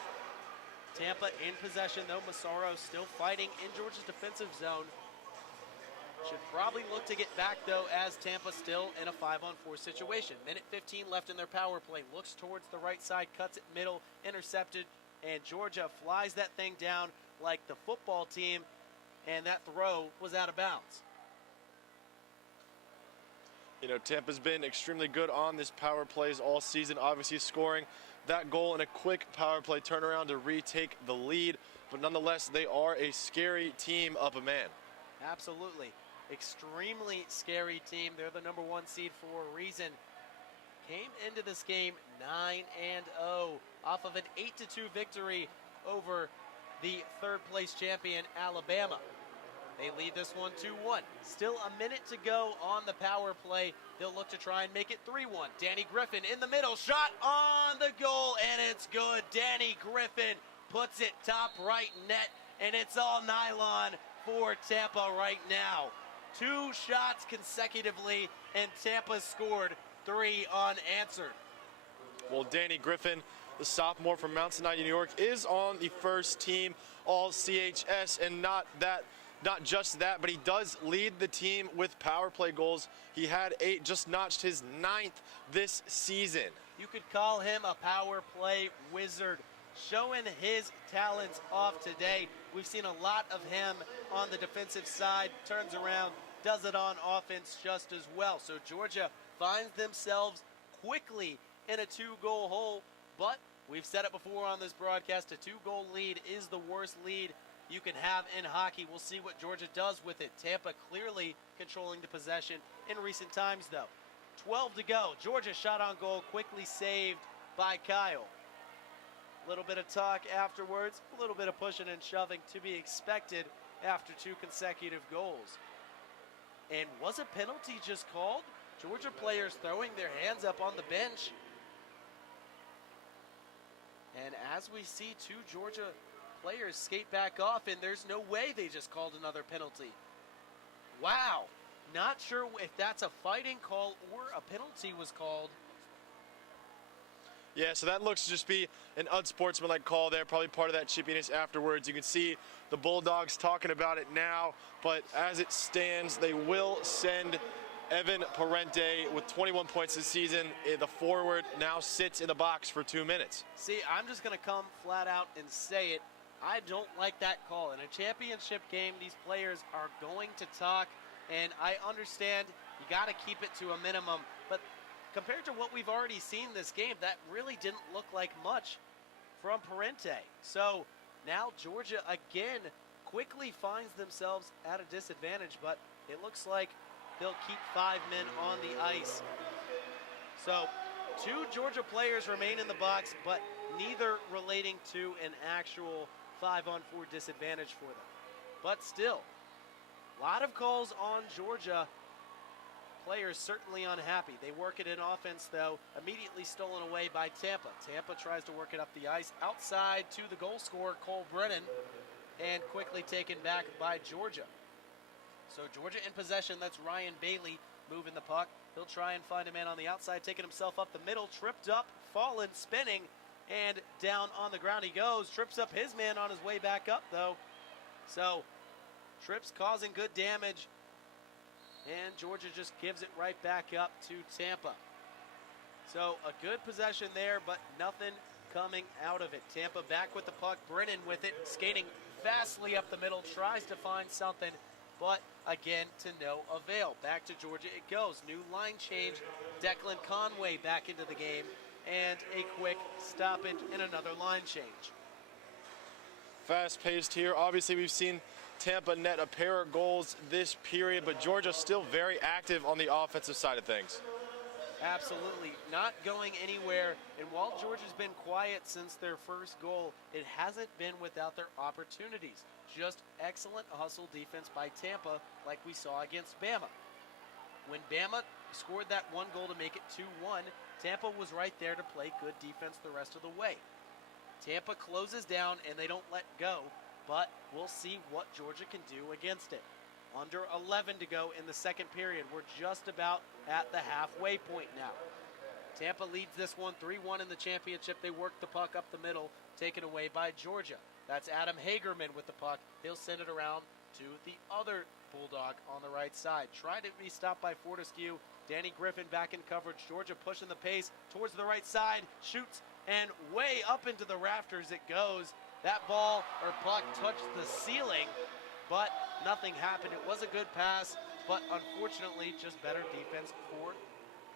Tampa in possession, though. Massaros still fighting in Georgia's defensive zone. Should probably look to get back, though, as Tampa still in a 5-on-4 situation. Minute 15 left in their power play. Looks towards the right side, cuts it middle, intercepted, and Georgia flies that thing down like the football team, and that throw was out of bounds. You know, Tampa's been extremely good on this power plays all season, obviously scoring that goal in a quick power play turnaround to retake the lead, but nonetheless, they are a scary team up a man. Absolutely. Extremely scary team. They're the number 1 seed for a reason. Came into this game 9-0 off of an 8-2 victory over the 3rd place champion Alabama. They lead this one 2-1. Still a minute to go on the power play. They'll look to try and make it 3-1. Danny Griffin in the middle, shot on the goal, and it's good. Danny Griffin puts it top right net, and it's all nylon for Tampa right now. 2 shots consecutively, and Tampa scored 3 unanswered. Well, Danny Griffin, the sophomore from Mount Sinai, New York, is on the first team all CHS, and not just that, but he does lead the team with power play goals. He had 8, just notched his 9th this season. You could call him a power play wizard, showing his talents off today. We've seen a lot of him on the defensive side, turns around, does it on offense just as well. So Georgia finds themselves quickly in a 2-goal hole, but we've said it before on this broadcast, a 2-goal lead is the worst lead you can have in hockey. We'll see what Georgia does with it. Tampa clearly controlling the possession in recent times, though. 12 to go. Georgia shot on goal, quickly saved by Kyle. A little bit of talk afterwards, a little bit of pushing and shoving to be expected after 2 consecutive goals. And was a penalty just called? Georgia players throwing their hands up on the bench. And as we see two Georgia players skate back off, and there's no way they just called another penalty. Wow. Not sure if that's a fighting call or a penalty was called. Yeah, so that looks to just be an unsportsmanlike call there, probably part of that chippiness afterwards. You can see the Bulldogs talking about it now, but as it stands, they will send Evan Parente with 21 points this season. The forward now sits in the box for 2 minutes. See, I'm just going to come flat out and say it. I don't like that call. In a championship game, these players are going to talk, and I understand you got to keep it to a minimum, but compared to what we've already seen this game, that really didn't look like much from Parente. So now Georgia again quickly finds themselves at a disadvantage, but it looks like they'll keep 5 men on the ice. So 2 Georgia players remain in the box, but neither relating to an actual 5-on-4 disadvantage for them. But still, a lot of calls on Georgia. Players certainly unhappy. They work it in offense, though, immediately stolen away by Tampa. Tampa tries to work it up the ice outside to the goal scorer, Cole Brennan, and quickly taken back by Georgia. So Georgia in possession. That's Ryan Bailey moving the puck. He'll try and find a man on the outside, taking himself up the middle, tripped up, fallen, spinning, and down on the ground he goes. Trips up his man on his way back up, though. So trips causing good damage. And Georgia just gives it right back up to Tampa. So a good possession there, but nothing coming out of it. Tampa back with the puck. Brennan with it, skating vastly up the middle, tries to find something, but again to no avail. Back to Georgia it goes. New line change. Declan Conway back into the game, and a quick stoppage and another line change. Fast-paced here. Obviously, we've seen Tampa net a pair of goals this period, but Georgia still very active on the offensive side of things. Absolutely, not going anywhere. And while Georgia's been quiet since their first goal, it hasn't been without their opportunities. Just excellent hustle defense by Tampa, like we saw against Bama. When Bama scored that one goal to make it 2-1, Tampa was right there to play good defense the rest of the way. Tampa closes down and they don't let go, but we'll see what Georgia can do against it. Under 11 to go in the second period. We're just about at the halfway point now. Tampa leads this one 3-1 in the championship. They work the puck up the middle, taken away by Georgia. That's Adam Hagerman with the puck. He'll send it around to the other Bulldog on the right side. Trying to be stopped by Fortescue. Danny Griffin back in coverage. Georgia pushing the pace towards the right side. Shoots, and way up into the rafters it goes. That ball or puck touched the ceiling, but nothing happened. It was a good pass, but unfortunately just better defense for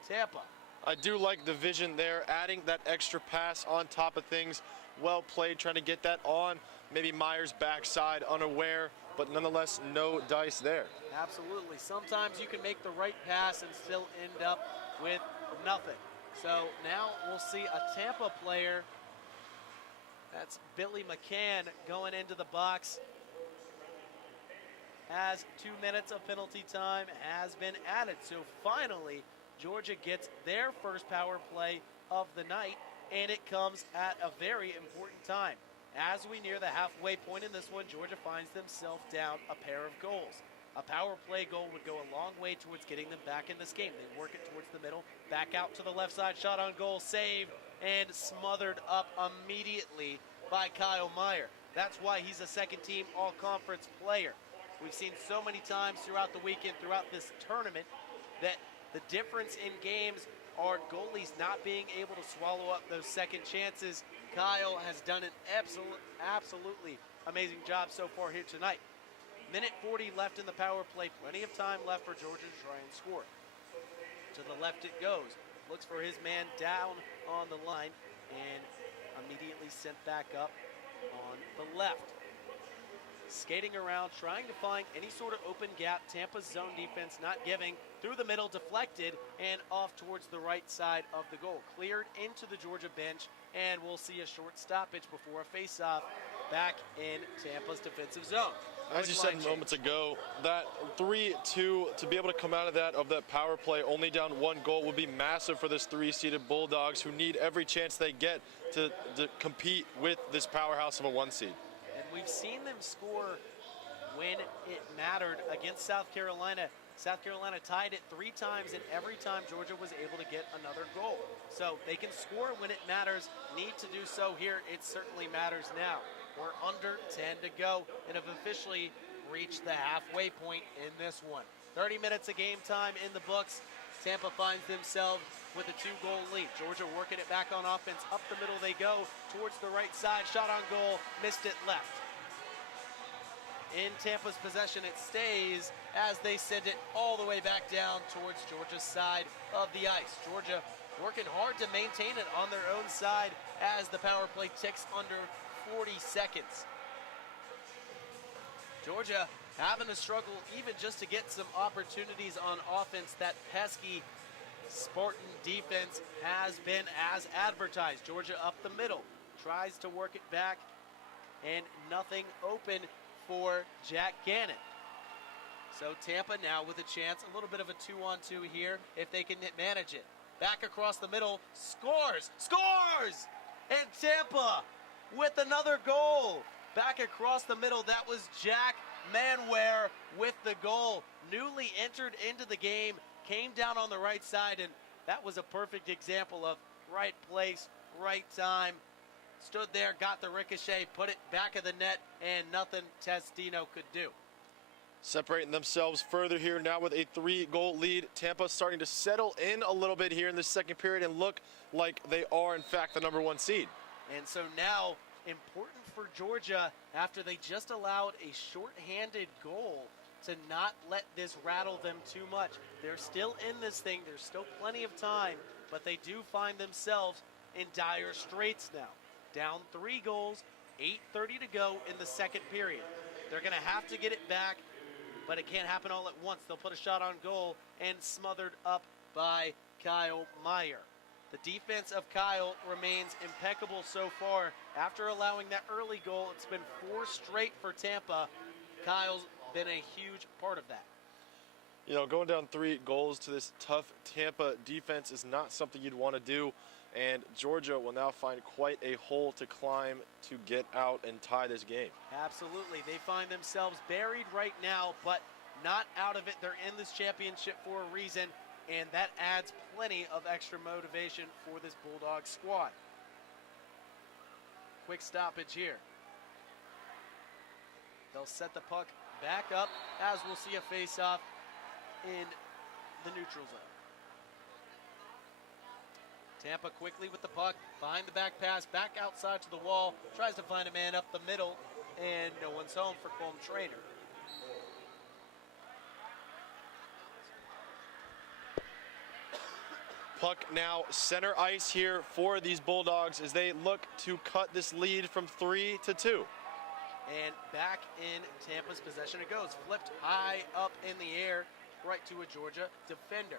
Tampa. I do like the vision there, adding that extra pass on top of things. Well played, trying to get that on maybe Myers' backside, unaware, but nonetheless no dice there. Absolutely. Sometimes you can make the right pass and still end up with nothing. So now we'll see a Tampa player. That's Billy McCann going into the box. Has 2 minutes of penalty time has been added. So finally, Georgia gets their first power play of the night, and it comes at a very important time. As we near the halfway point in this one, Georgia finds themselves down a pair of goals. A power play goal would go a long way towards getting them back in this game. They work it towards the middle, back out to the left side, shot on goal, saved, and smothered up immediately by Kyle Meyer. That's why he's a second-team all-conference player. We've seen so many times throughout the weekend, throughout this tournament, that the difference in games are goalies not being able to swallow up those second chances. Kyle has done an absolutely amazing job so far here tonight. Minute 40 left in the power play. Plenty of time left for Georgia to try and score. To the left it goes. Looks for his man down on the line and immediately sent back up on the left. Skating around, trying to find any sort of open gap. Tampa's zone defense not giving. Through the middle, deflected, and off towards the right side of the goal. Cleared into the Georgia bench, and we'll see a short stoppage before a face-off back in Tampa's defensive zone. As you said moments ago, that 3-2, to be able to come out of that power play only down 1 goal would be massive for this 3-seeded Bulldogs, who need every chance they get to compete with this powerhouse of a 1 seed. And we've seen them score when it mattered against South Carolina. South Carolina tied it 3 times, and every time Georgia was able to get another goal. So they can score when it matters, need to do so here. It certainly matters now. We're under 10 to go and have officially reached the halfway point in this one. 30 minutes of game time in the books. Tampa finds themselves with a 2-goal lead. Georgia working it back on offense. Up the middle they go towards the right side. Shot on goal, missed it left. In Tampa's possession, it stays as they send it all the way back down towards Georgia's side of the ice. Georgia working hard to maintain it on their own side as the power play ticks under 40 seconds. Georgia having to struggle even just to get some opportunities on offense. That pesky Spartan defense has been as advertised. Georgia up the middle, tries to work it back, and nothing open for Jack Gannon. So Tampa now with a chance, a little bit of a 2-on-2 here if they can manage it. Back across the middle, scores! And Tampa with another goal. Back across the middle, that was Jack Manware with the goal. Newly entered into the game, came down on the right side, and that was a perfect example of right place, right time. Stood there, got the ricochet, put it back of the net, and nothing Testino could do. Separating themselves further here now with a 3-goal lead. Tampa starting to settle in a little bit here in the second period and look like they are, in fact, the #1 seed. And so now, important for Georgia, after they just allowed a shorthanded goal, to not let this rattle them too much. They're still in this thing. There's still plenty of time, but they do find themselves in dire straits now. Down 3 goals, 8:30 to go in the second period. They're going to have to get it back, but it can't happen all at once. They'll put a shot on goal and smothered up by Kyle Meyer. The defense of Kyle remains impeccable so far. After allowing that early goal, it's been 4 straight for Tampa. Kyle's been a huge part of that. You know, going down 3 goals to this tough Tampa defense is not something you'd want to do. And Georgia will now find quite a hole to climb to get out and tie this game. Absolutely. They find themselves buried right now, but not out of it. They're in this championship for a reason, and that adds plenty of extra motivation for this Bulldog squad. Quick stoppage here. They'll set the puck back up as we'll see a face-off in the neutral zone. Tampa quickly with the puck, behind the back pass, back outside to the wall, tries to find a man up the middle, and no one's home for Colm Trainer. Puck now center ice here for these Bulldogs as they look to cut this lead from 3 to 2. And back in Tampa's possession it goes, flipped high up in the air, right to a Georgia defender.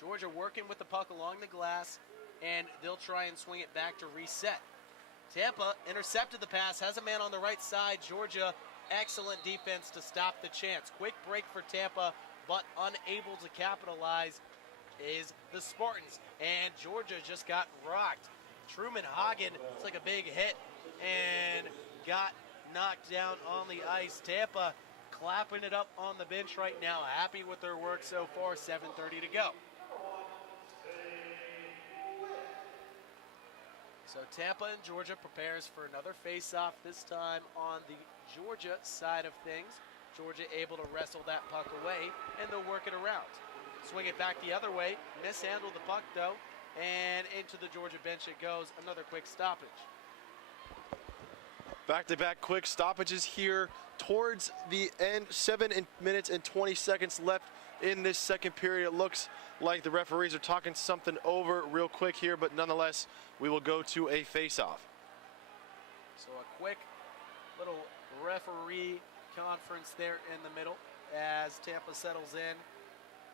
Georgia working with the puck along the glass, and they'll try and swing it back to reset. Tampa intercepted the pass, has a man on the right side. Georgia, excellent defense to stop the chance. Quick break for Tampa, but unable to capitalize is the Spartans. And Georgia just got rocked. Truman Hagen took a big hit and got knocked down on the ice. Tampa clapping it up on the bench right now, happy with their work so far. 7:30 to go. So Tampa and Georgia prepares for another face-off, this time on the Georgia side of things. Georgia able to wrestle that puck away, and they'll work it around. Swing it back the other way, mishandle the puck though, and into the Georgia bench it goes. Another quick stoppage. Back-to-back quick stoppages here towards the end. 7 minutes and 20 seconds left in this second period. It looks like the referees are talking something over real quick here, but nonetheless, we will go to a face-off. So a quick little referee conference there in the middle as Tampa settles in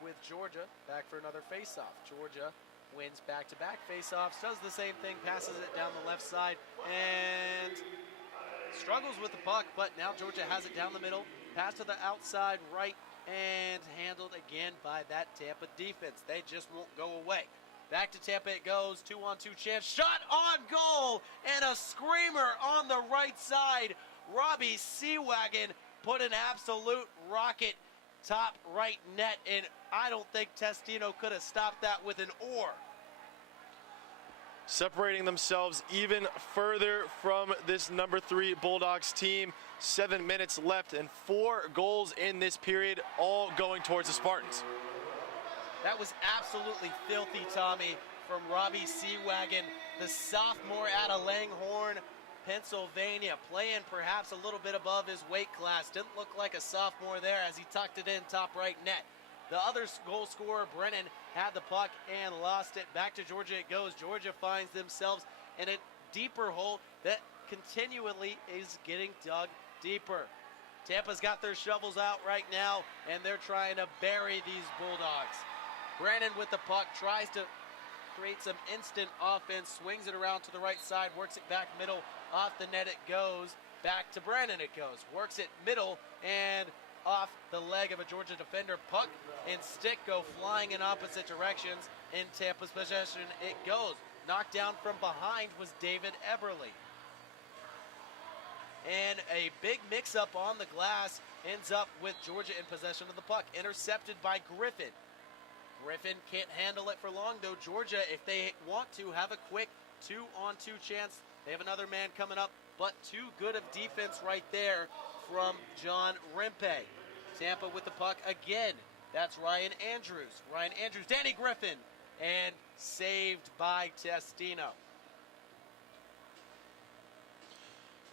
with Georgia back for another face-off. Georgia wins back-to-back face-offs, does the same thing, passes it down the left side, and struggles with the puck, but now Georgia has it down the middle. Pass to the outside right and handled again by that Tampa defense. They just won't go away. Back to Tampa it goes, 2-on-2 chance, shot on goal, and a screamer on the right side. Robbie Seawagen put an absolute rocket top right net, and I don't think Testino could have stopped that with an oar. Separating themselves even further from this number 3 Bulldogs team. 7 minutes left and 4 goals in this period, all going towards the Spartans. That was absolutely filthy, Tommy, from Robbie Seawagen, the sophomore out of Langhorne, Pennsylvania, playing perhaps a little bit above his weight class. Didn't look like a sophomore there as he tucked it in top right net. The other goal scorer, Brennan, had the puck and lost it. Back to Georgia it goes. Georgia finds themselves in a deeper hole that continually is getting dug deeper. Tampa's got their shovels out right now, and they're trying to bury these Bulldogs. Brennan with the puck tries to create some instant offense, swings it around to the right side, works it back middle, off the net it goes, back to Brennan it goes, works it middle, and off the leg of a Georgia defender. Puck and stick go flying in opposite directions. In Tampa's possession it goes. Knocked down from behind was David Eberle. And a big mix-up on the glass ends up with Georgia in possession of the puck. Intercepted by Griffin. Griffin can't handle it for long, though. Georgia, if they want to have a quick 2-on-2 chance, they have another man coming up, but too good of defense right there from John Rimpe. Tampa with the puck again. That's Ryan Andrews. Ryan Andrews, Danny Griffin, and saved by Testino.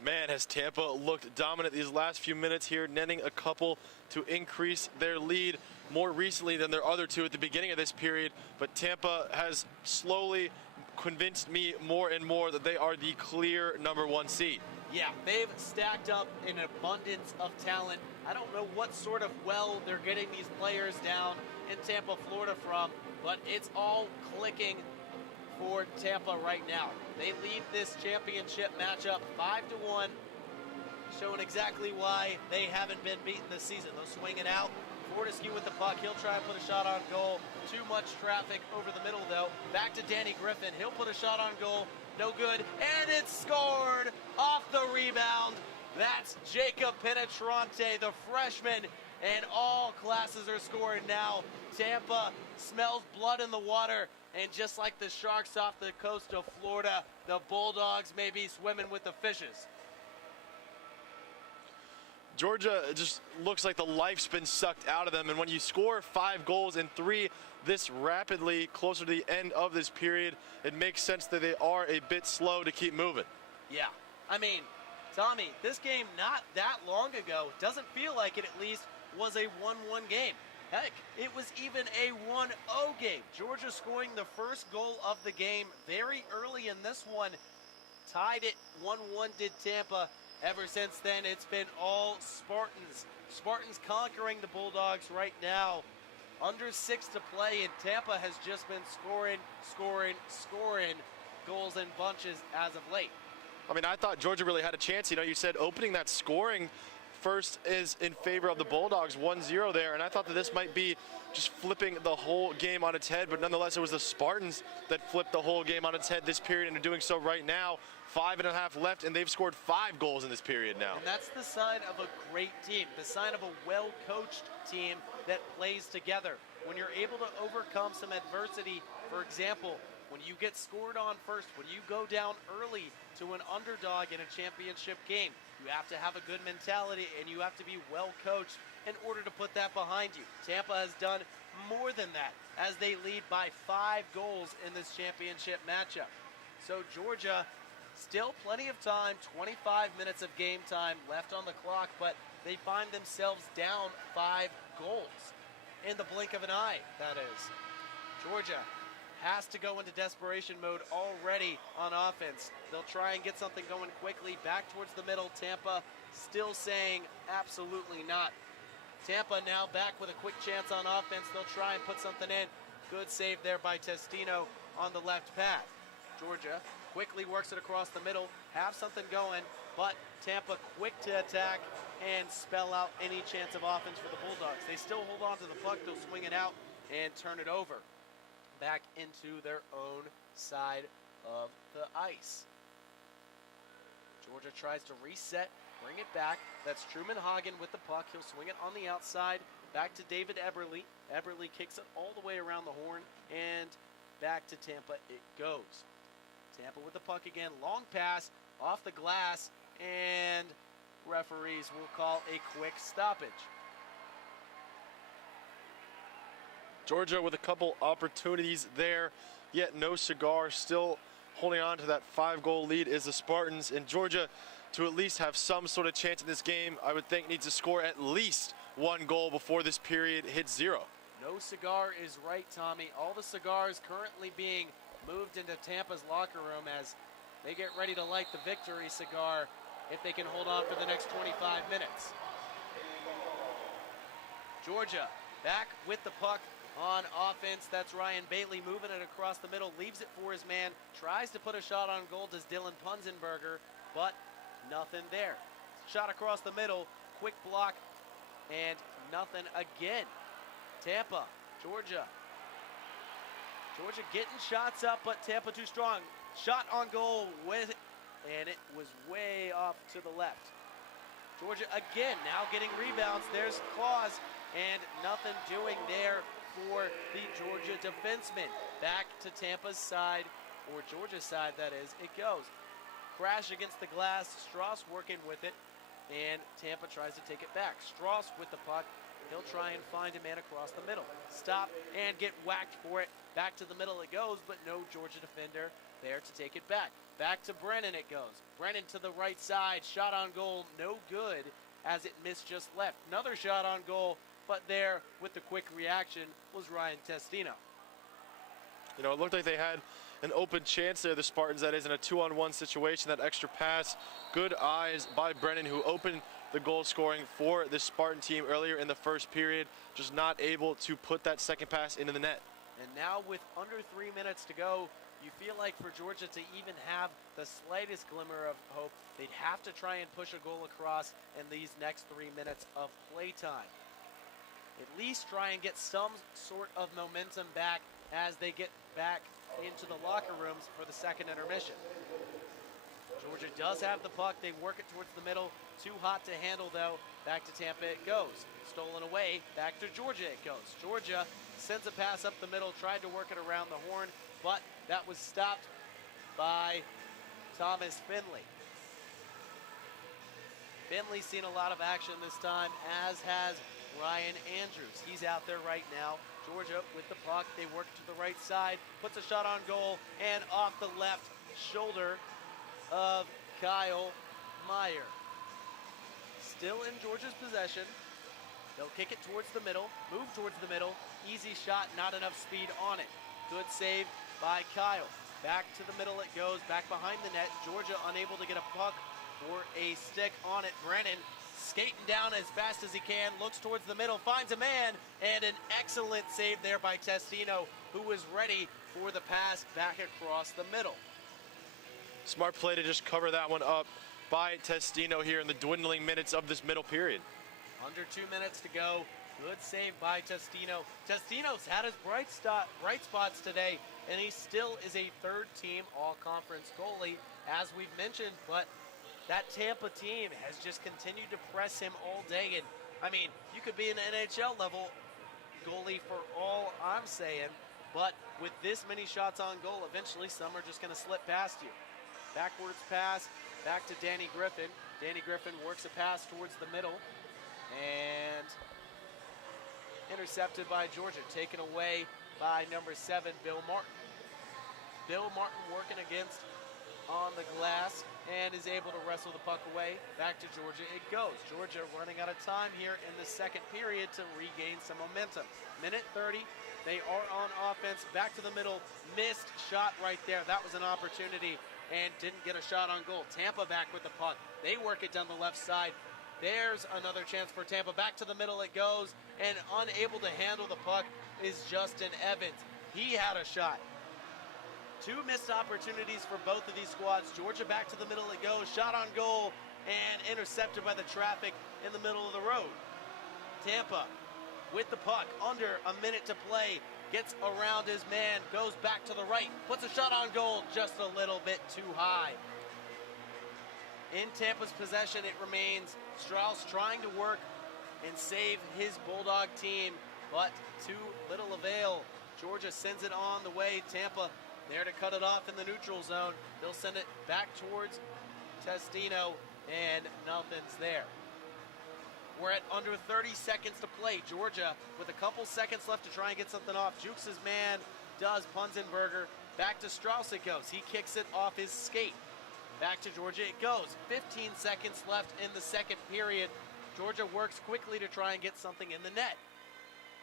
Man, has Tampa looked dominant these last few minutes here, netting a couple to increase their lead more recently than their other two at the beginning of this period. But Tampa has slowly convinced me more and more that they are the clear number 1 seed. Yeah, they've stacked up an abundance of talent. I don't know what sort of well they're getting these players down in Tampa, Florida from, but it's all clicking for Tampa right now. They lead this championship matchup 5-1, showing exactly why they haven't been beaten this season. They'll swing it out. Fortescue with the puck. He'll try and put a shot on goal. Too much traffic over the middle, though. Back to Danny Griffin. He'll put a shot on goal. No good. And it's scored off the rebound. That's Jacob Penetrante, the freshman. And all classes are scoring now. Tampa smells blood in the water. And just like the Sharks off the coast of Florida, the Bulldogs may be swimming with the fishes. Georgia just looks like the life's been sucked out of them, and when you score 5 goals in 3 this rapidly closer to the end of this period, it makes sense that they are a bit slow to keep moving. Yeah, I mean, Tommy, this game not that long ago, doesn't feel like it at least, was a 1-1 game. Heck, it was even a 1-0 game. Georgia scoring the first goal of the game very early in this one. Tied it 1-1 did Tampa. Ever since then, it's been all Spartans. Spartans conquering the Bulldogs right now. Under 6 to play, and Tampa has just been scoring goals in bunches as of late. I mean, I thought Georgia really had a chance. You know, you said opening that scoring first is in favor of the Bulldogs, 1-0 there, and I thought that this might be just flipping the whole game on its head, but nonetheless, it was the Spartans that flipped the whole game on its head this period and are doing so right now. 5.5 left, and they've scored 5 goals in this period now. And that's the sign of a great team, the sign of a well-coached team that plays together. When you're able to overcome some adversity, for example, when you get scored on first, when you go down early to an underdog in a championship game, you have to have a good mentality and you have to be well-coached in order to put that behind you. Tampa has done more than that as they lead by 5 goals in this championship matchup. So Georgia, still plenty of time, 25 minutes of game time left on the clock, but they find themselves down 5 goals in the blink of an eye, that is. Georgia has to go into desperation mode already on offense. They'll try and get something going quickly back towards the middle. Tampa still saying absolutely not. Tampa now back with a quick chance on offense. They'll try and put something in. Good save there by Testino on the left path. Georgia quickly works it across the middle, have something going, but Tampa quick to attack and spell out any chance of offense for the Bulldogs. They still hold on to the puck, they'll swing it out and turn it over back into their own side of the ice. Georgia tries to reset, bring it back. That's Truman Hagen with the puck. He'll swing it on the outside, back to David Eberle. Eberle kicks it all the way around the horn, and back to Tampa it goes. Tampa with the puck again, long pass, off the glass, and referees will call a quick stoppage. Georgia with a couple opportunities there, yet no cigar. Still holding on to that 5-goal lead is the Spartans, and Georgia, to at least have some sort of chance in this game, I would think needs to score at least 1 goal before this period hits 0. No cigar is right, Tommy. All the cigars currently being moved into Tampa's locker room as they get ready to light the victory cigar if they can hold on for the next 25 minutes. Georgia back with the puck on offense. That's Ryan Bailey moving it across the middle, leaves it for his man, tries to put a shot on goal, does Dylan Punzenberger, but nothing there. Shot across the middle, quick block, and nothing again. Tampa, Georgia getting shots up, but Tampa too strong. Shot on goal, and it was way off to the left. Georgia again now getting rebounds. There's Claus, and nothing doing there for the Georgia defenseman. Back to Tampa's side, or Georgia's side that is, it goes. Crash against the glass, Strauss working with it, and Tampa tries to take it back. Strauss with the puck, he'll try and find a man across the middle. Stop and get whacked for it. Back to the middle it goes, but no Georgia defender there to take it back. Back to Brennan it goes. Brennan to the right side, shot on goal, no good as it missed just left. Another shot on goal, but there with the quick reaction was Ryan Testino. You know, it looked like they had an open chance there, the Spartans, that is, in a 2-on-1 situation. That extra pass, good eyes by Brennan, who opened the goal scoring for the Spartan team earlier in the first period, just not able to put that second pass into the net. And now with under 3 minutes to go, you feel like for Georgia to even have the slightest glimmer of hope, they'd have to try and push a goal across in these next 3 minutes of play time. At least try and get some sort of momentum back as they get back into the locker rooms for the second intermission. Georgia does have the puck. They work it towards the middle. Too hot to handle, though. Back to Tampa it goes. Stolen away. Back to Georgia it goes. Georgia sends a pass up the middle, tried to work it around the horn, but that was stopped by Thomas Finley. Finley's seen a lot of action this time, as has Ryan Andrews. He's out there right now. Georgia with the puck. They work to the right side, puts a shot on goal, and off the left shoulder of Kyle Meyer. Still in Georgia's possession. They'll kick it towards the middle, move towards the middle. Easy shot, not enough speed on it. Good save by Kyle. Back to the middle it goes, back behind the net. Georgia unable to get a puck or a stick on it. Brennan skating down as fast as he can, looks towards the middle, finds a man, and an excellent save there by Testino, who was ready for the pass back across the middle. Smart play to just cover that one up by Testino here in the dwindling minutes of this middle period. Under 2 minutes to go. Good save by Testino. Testino's had his bright spots today, and he still is a third-team all-conference goalie, as we've mentioned, but that Tampa team has just continued to press him all day. And, I mean, you could be an NHL level goalie for all I'm saying, but with this many shots on goal, eventually some are just going to slip past you. Backwards pass, back to Danny Griffin. Danny Griffin works a pass towards the middle, and intercepted by Georgia, taken away by number 7, Bill Martin. Bill Martin working against on the glass and is able to wrestle the puck away. Back to Georgia it goes. Georgia running out of time here in the second period to regain some momentum. Minute 30, they are on offense. Back to the middle, missed shot right there. That was an opportunity and didn't get a shot on goal. Tampa back with the puck. They work it down the left side. There's another chance for Tampa. Back to the middle it goes, and unable to handle the puck is Justin Evans. He had a shot. Two missed opportunities for both of these squads. Georgia back to the middle it goes. Shot on goal and intercepted by the traffic in the middle of the road. Tampa with the puck, under a minute to play, gets around his man, goes back to the right, puts a shot on goal just a little bit too high. In Tampa's possession it remains. Strauss trying to work and save his Bulldog team, but to little avail. Georgia sends it on the way. Tampa there to cut it off in the neutral zone. They'll send it back towards Testino, and nothing's there. We're at under 30 seconds to play. Georgia with a couple seconds left to try and get something off. Jukes' man does. Punzenberger. Back to Strauss it goes. He kicks it off his skate. Back to Georgia it goes. 15 seconds left in the second period. Georgia works quickly to try and get something in the net.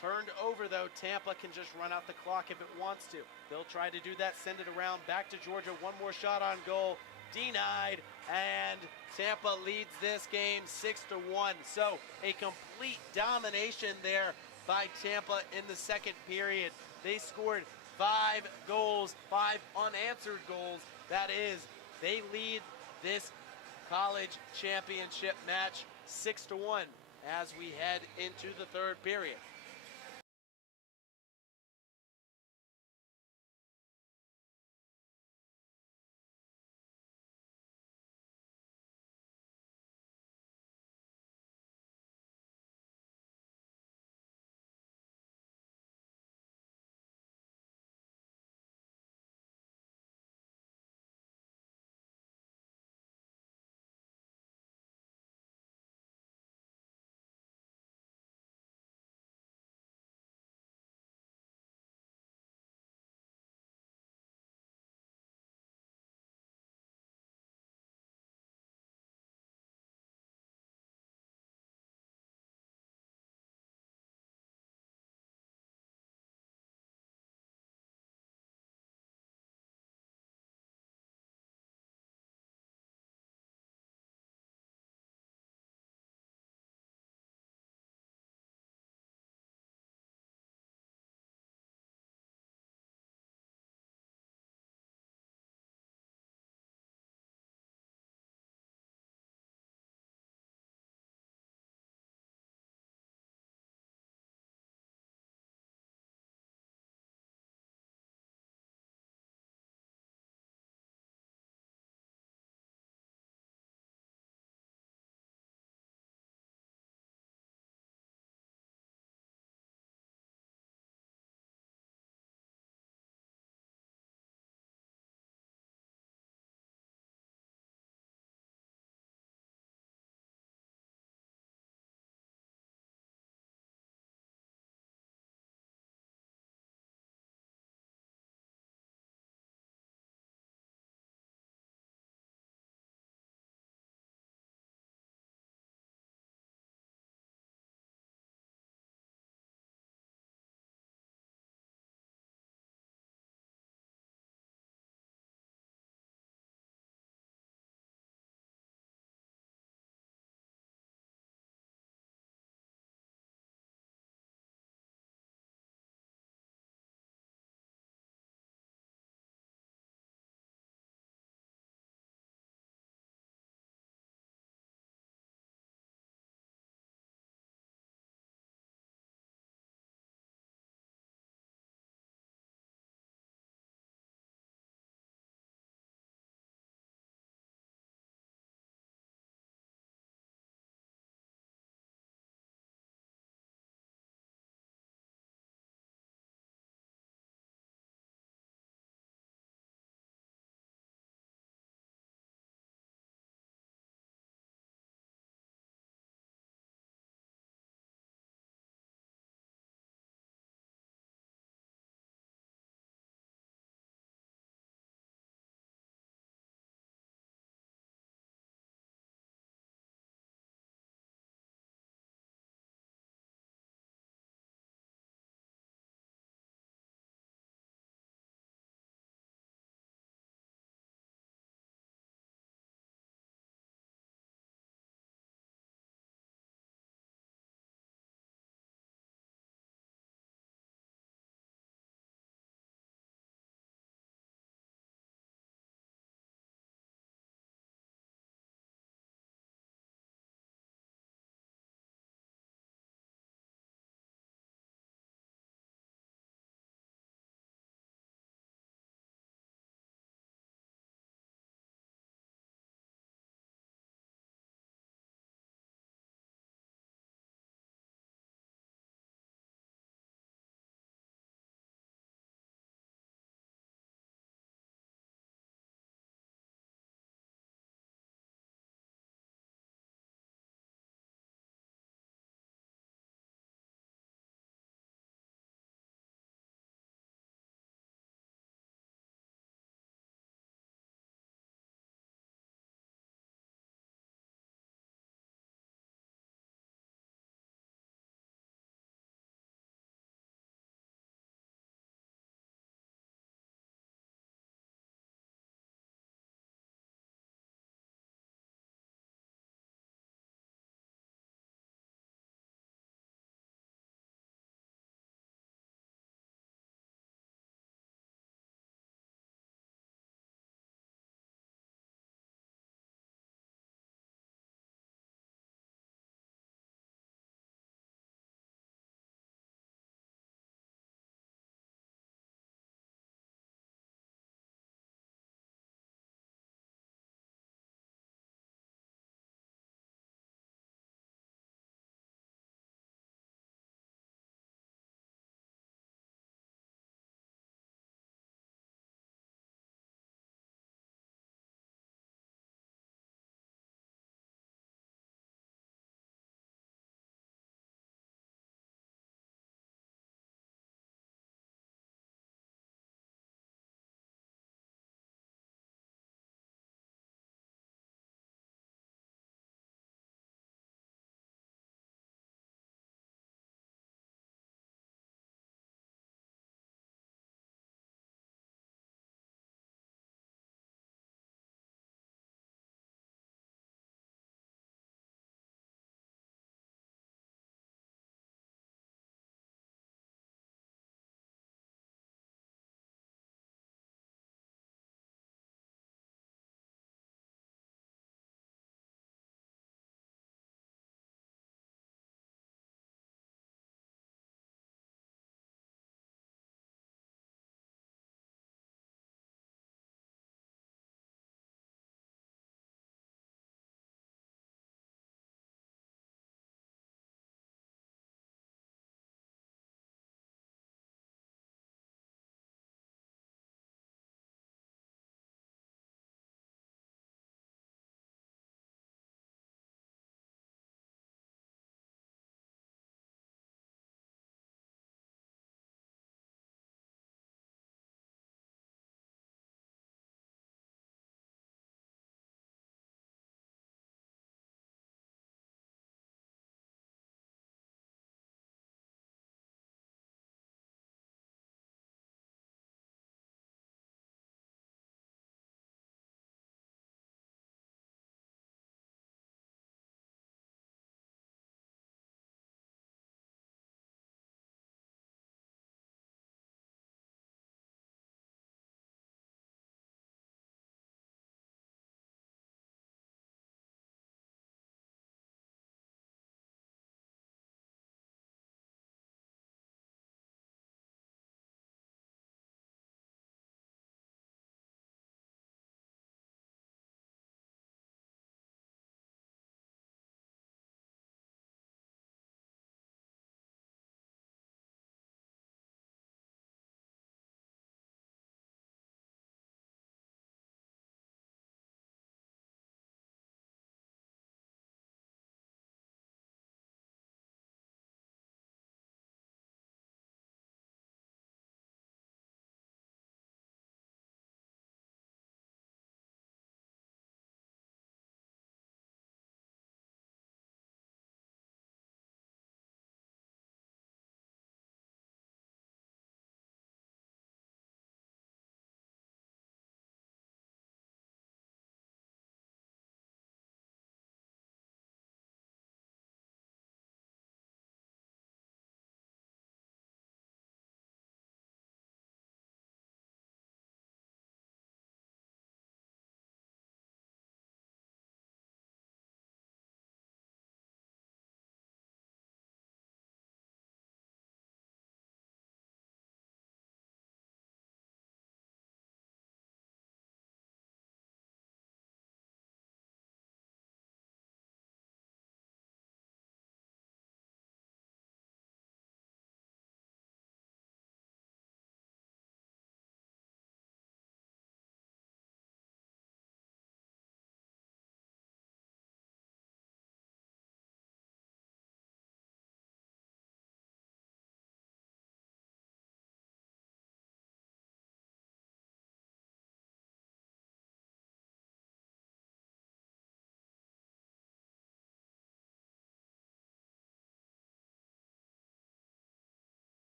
Turned over though, Tampa can just run out the clock if it wants to. They'll try to do that, send it around, back to Georgia, one more shot on goal, denied, and Tampa leads this game 6-1. So a complete domination there by Tampa in the second period. They scored 5 goals, 5 unanswered goals. That is, they lead this college championship match 6-1 as we head into the third period.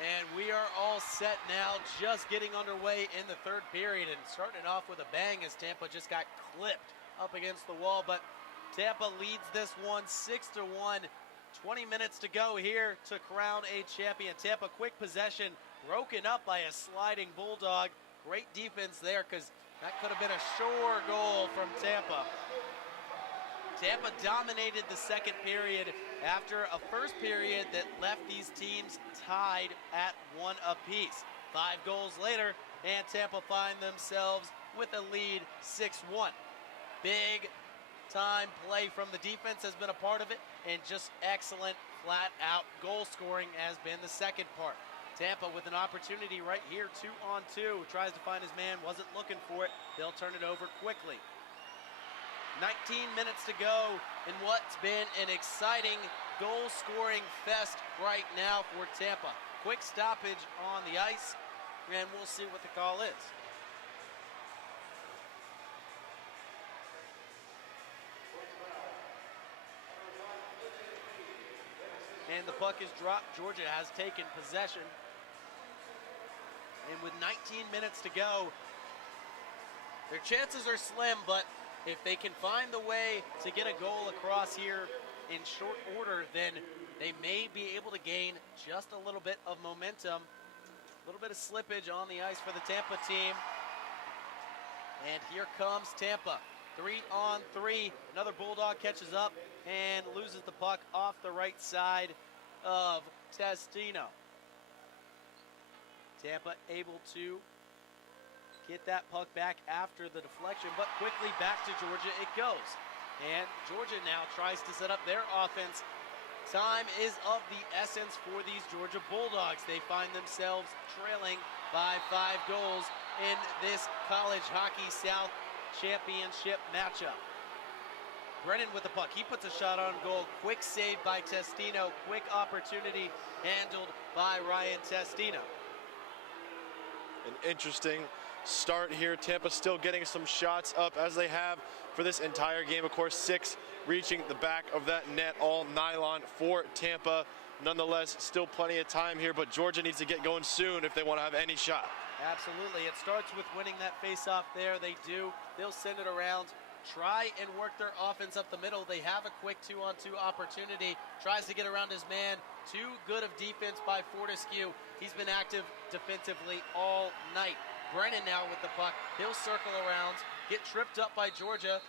And we are all set now, just getting underway in the third period and starting off with a bang as Tampa just got clipped up against the wall. But Tampa leads this one 6-1. 20 minutes to go here to crown a champion. Tampa quick possession broken up by a sliding Bulldog. Great defense there because that could have been a sure goal from Tampa. Tampa dominated the second period after a first period that left these teams tied at 1 apiece. 5 goals later, and Tampa find themselves with a lead 6-1. Big time play from the defense has been a part of it, and just excellent flat-out goal scoring has been the second part. Tampa with an opportunity right here, 2-on-2, tries to find his man, wasn't looking for it. They'll turn it over quickly. 19 minutes to go in what's been an exciting goal-scoring fest right now for Tampa. Quick stoppage on the ice, and we'll see what the call is. And the puck is dropped. Georgia has taken possession. And with 19 minutes to go, their chances are slim, but if they can find the way to get a goal across here in short order, then they may be able to gain just a little bit of momentum, a little bit of slippage on the ice for the Tampa team. And here comes Tampa, 3-on-3. Another Bulldog catches up and loses the puck off the right side of Testino. Tampa able to get that puck back after the deflection, but quickly back to Georgia it goes. And Georgia now tries to set up their offense. Time is of the essence for these Georgia Bulldogs. They find themselves trailing by 5 goals in this College Hockey South Championship matchup. Brennan with the puck. He puts a shot on goal. Quick save by Testino. Quick opportunity handled by Ryan Testino. An interesting start here. Tampa still getting some shots up as they have for this entire game. Of course, 6 reaching the back of that net, all nylon for Tampa. Nonetheless, still plenty of time here, but Georgia needs to get going soon if they want to have any shot. Absolutely. It starts with winning that face-off there. They do. They'll send it around, try and work their offense up the middle. They have a quick 2-on-2 opportunity. Tries to get around his man. Too good of defense by Fortescue. He's been active defensively all night. Brennan now with the puck. He'll circle around, get tripped up by Georgia.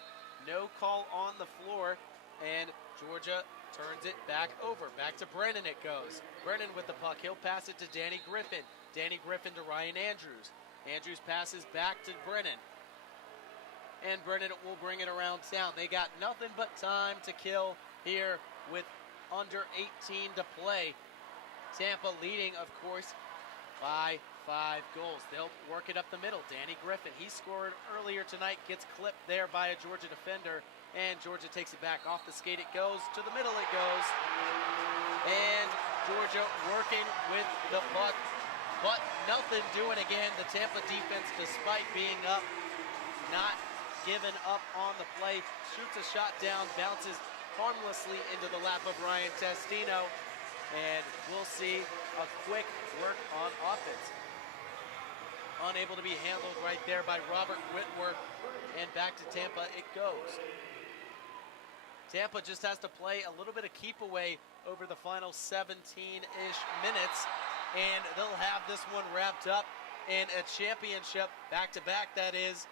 No call on the floor, and Georgia turns it back over. Back to Brennan it goes. Brennan with the puck. He'll pass it to Danny Griffin. Danny Griffin to Ryan Andrews. Andrews passes back to Brennan. And Brennan will bring it around town. They got nothing but time to kill here with under 18 to play. Tampa leading, of course, by 5 goals. They'll work it up the middle. Danny Griffin, he scored earlier tonight, gets clipped there by a Georgia defender, and Georgia takes it back. Off the skate it goes, to the middle it goes, and Georgia working with the puck, but nothing doing again. The Tampa defense, despite being up, not giving up on the play, shoots a shot down, bounces harmlessly into the lap of Ryan Testino, and we'll see a quick work on offense. Unable to be handled right there by Robert Whitworth, and back to Tampa it goes. Tampa just has to play a little bit of keep away over the final 17-ish minutes, and they'll have this one wrapped up in a championship, back-to-back that is,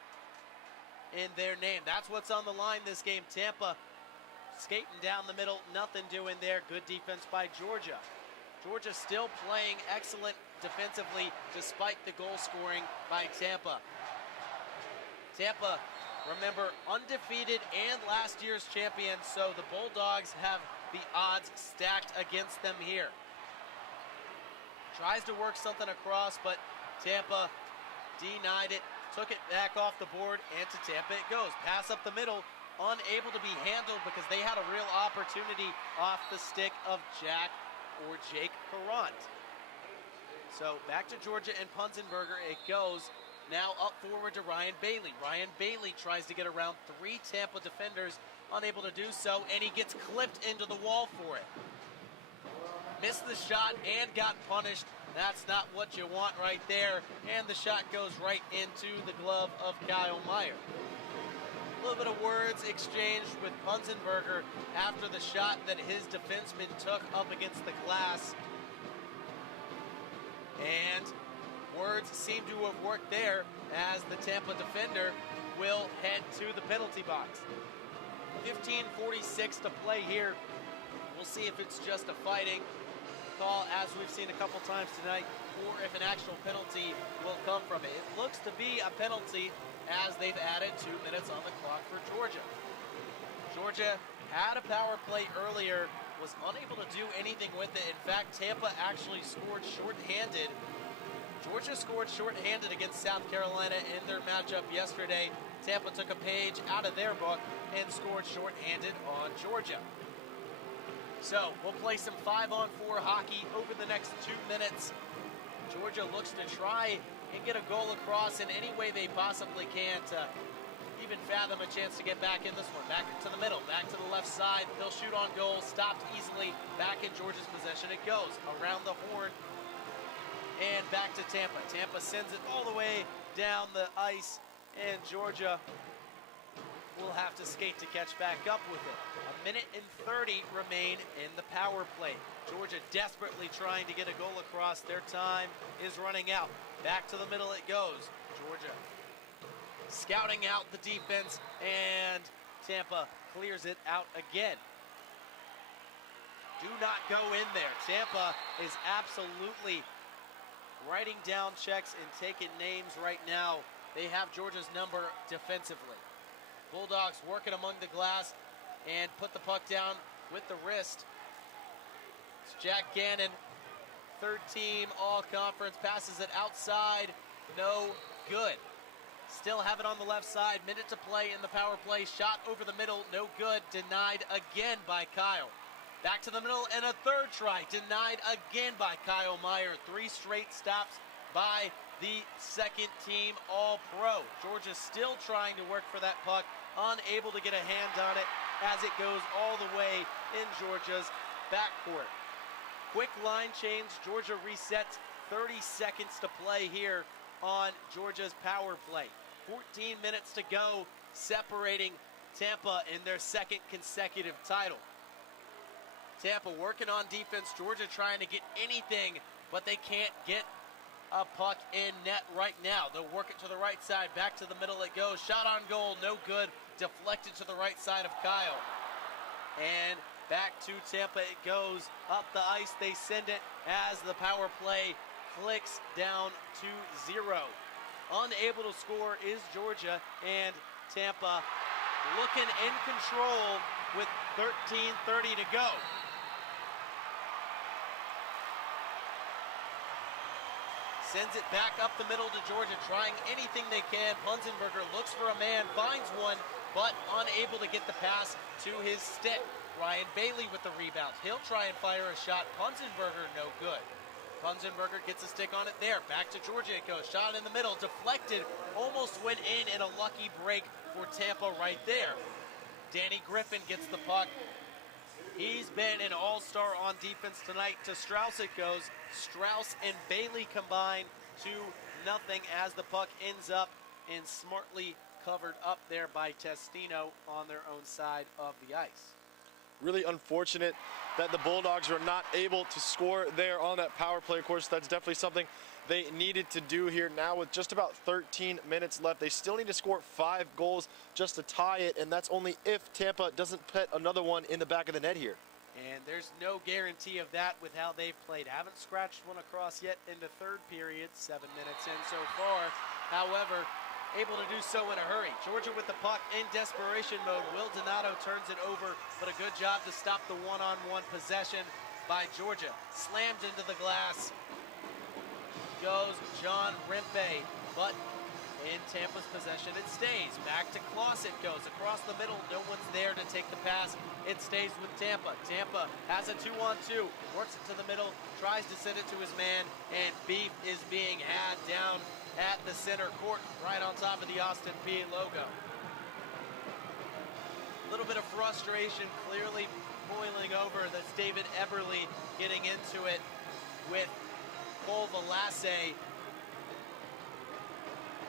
in their name. That's what's on the line this game. Tampa skating down the middle, nothing doing there. Good defense by Georgia. Georgia still playing excellent defensively despite the goal scoring by Tampa. Tampa, remember, undefeated and last year's champions, so the Bulldogs have the odds stacked against them here. Tries to work something across, but Tampa denied it, took it back off the board, and to Tampa it goes. Pass up the middle, unable to be handled because they had a real opportunity off the stick of Jake Perrant. So back to Georgia and Punzenberger it goes. Now up forward to Ryan Bailey. Ryan Bailey tries to get around 3 Tampa defenders, unable to do so, and he gets clipped into the wall for it. Missed the shot and got punished. That's not what you want right there. And the shot goes right into the glove of Kyle Meyer. A little bit of words exchanged with Punzenberger after the shot that his defenseman took up against the glass. And words seem to have worked there as the Tampa defender will head to the penalty box. 15:46 to play here. We'll see if it's just a fighting call, as we've seen a couple times tonight, or if an actual penalty will come from it. It looks to be a penalty as they've added 2 minutes on the clock for Georgia. Georgia had a power play earlier, was unable to do anything with it. In fact, Tampa actually scored shorthanded. Georgia scored shorthanded against South Carolina in their matchup yesterday. Tampa took a page out of their book and scored shorthanded on Georgia. So we'll play some 5-on-4 hockey over the next 2 minutes. Georgia looks to try and get a goal across in any way they possibly can to even fathom a chance to get back in this one. Back to the middle, back to the left side. They'll shoot on goal, stopped easily. Back in Georgia's possession it goes. Around the horn and back to Tampa. Tampa sends it all the way down the ice, and Georgia will have to skate to catch back up with it. 1:30 remain in the power play. Georgia desperately trying to get a goal across. Their time is running out. Back to the middle it goes. Georgia scouting out the defense, and Tampa clears it out again. Do not go in there. Tampa is absolutely writing down checks and taking names right now. They have Georgia's number defensively. Bulldogs working among the glass and put the puck down with the wrist. It's Jack Gannon, third team all-conference, passes it outside, no good. Still have it on the left side, minute to play in the power play, shot over the middle, no good, denied again by Kyle. Back to the middle and a third try, denied again by Kyle Meyer. 3 straight stops by the second team All-Pro. Georgia still trying to work for that puck, unable to get a hand on it as it goes all the way in Georgia's backcourt. Quick line change, Georgia resets, 30 seconds to play here on Georgia's power play. 14 minutes to go, separating Tampa in their second consecutive title. Tampa working on defense, Georgia trying to get anything, but they can't get a puck in net right now. They'll work it to the right side, back to the middle it goes. Shot on goal, no good, deflected to the right side of Kyle. And back to Tampa it goes, up the ice they send it as the power play clicks down to 0. Unable to score is Georgia, and Tampa looking in control with 13:30 to go. Sends it back up the middle to Georgia, trying anything they can. Punzenberger looks for a man, finds one, but unable to get the pass to his stick. Ryan Bailey with the rebound. He'll try and fire a shot. Punzenberger, no good. Punzenberger gets a stick on it there. Back to Georgia it goes. Shot in the middle, deflected, almost went in, and a lucky break for Tampa right there. Danny Griffin gets the puck. He's been an all-star on defense tonight. To Strauss it goes. Strauss and Bailey combine to nothing as the puck ends up and smartly covered up there by Testino on their own side of the ice. Really unfortunate that the Bulldogs were not able to score there on that power play. Of course, that's definitely something they needed to do here. Now with just about 13 minutes left, they still need to score 5 goals just to tie it, and that's only if Tampa doesn't put another one in the back of the net here. And there's no guarantee of that with how they've played. Haven't scratched one across yet in the third period, 7 minutes in so far. However, able to do so in a hurry. Georgia with the puck in desperation mode. Will Donato turns it over, but a good job to stop the one-on-one possession by Georgia. Slammed into the glass goes John Rimpe, but in Tampa's possession it stays. Back to Kloss it goes. Across the middle, no one's there to take the pass. It stays with Tampa. Tampa has a 2-on-2, works it to the middle, tries to send it to his man, and beef is being had down at the center court, right on top of the Austin P logo. A little bit of frustration clearly boiling over. That's David Eberle getting into it with Cole Velasquez.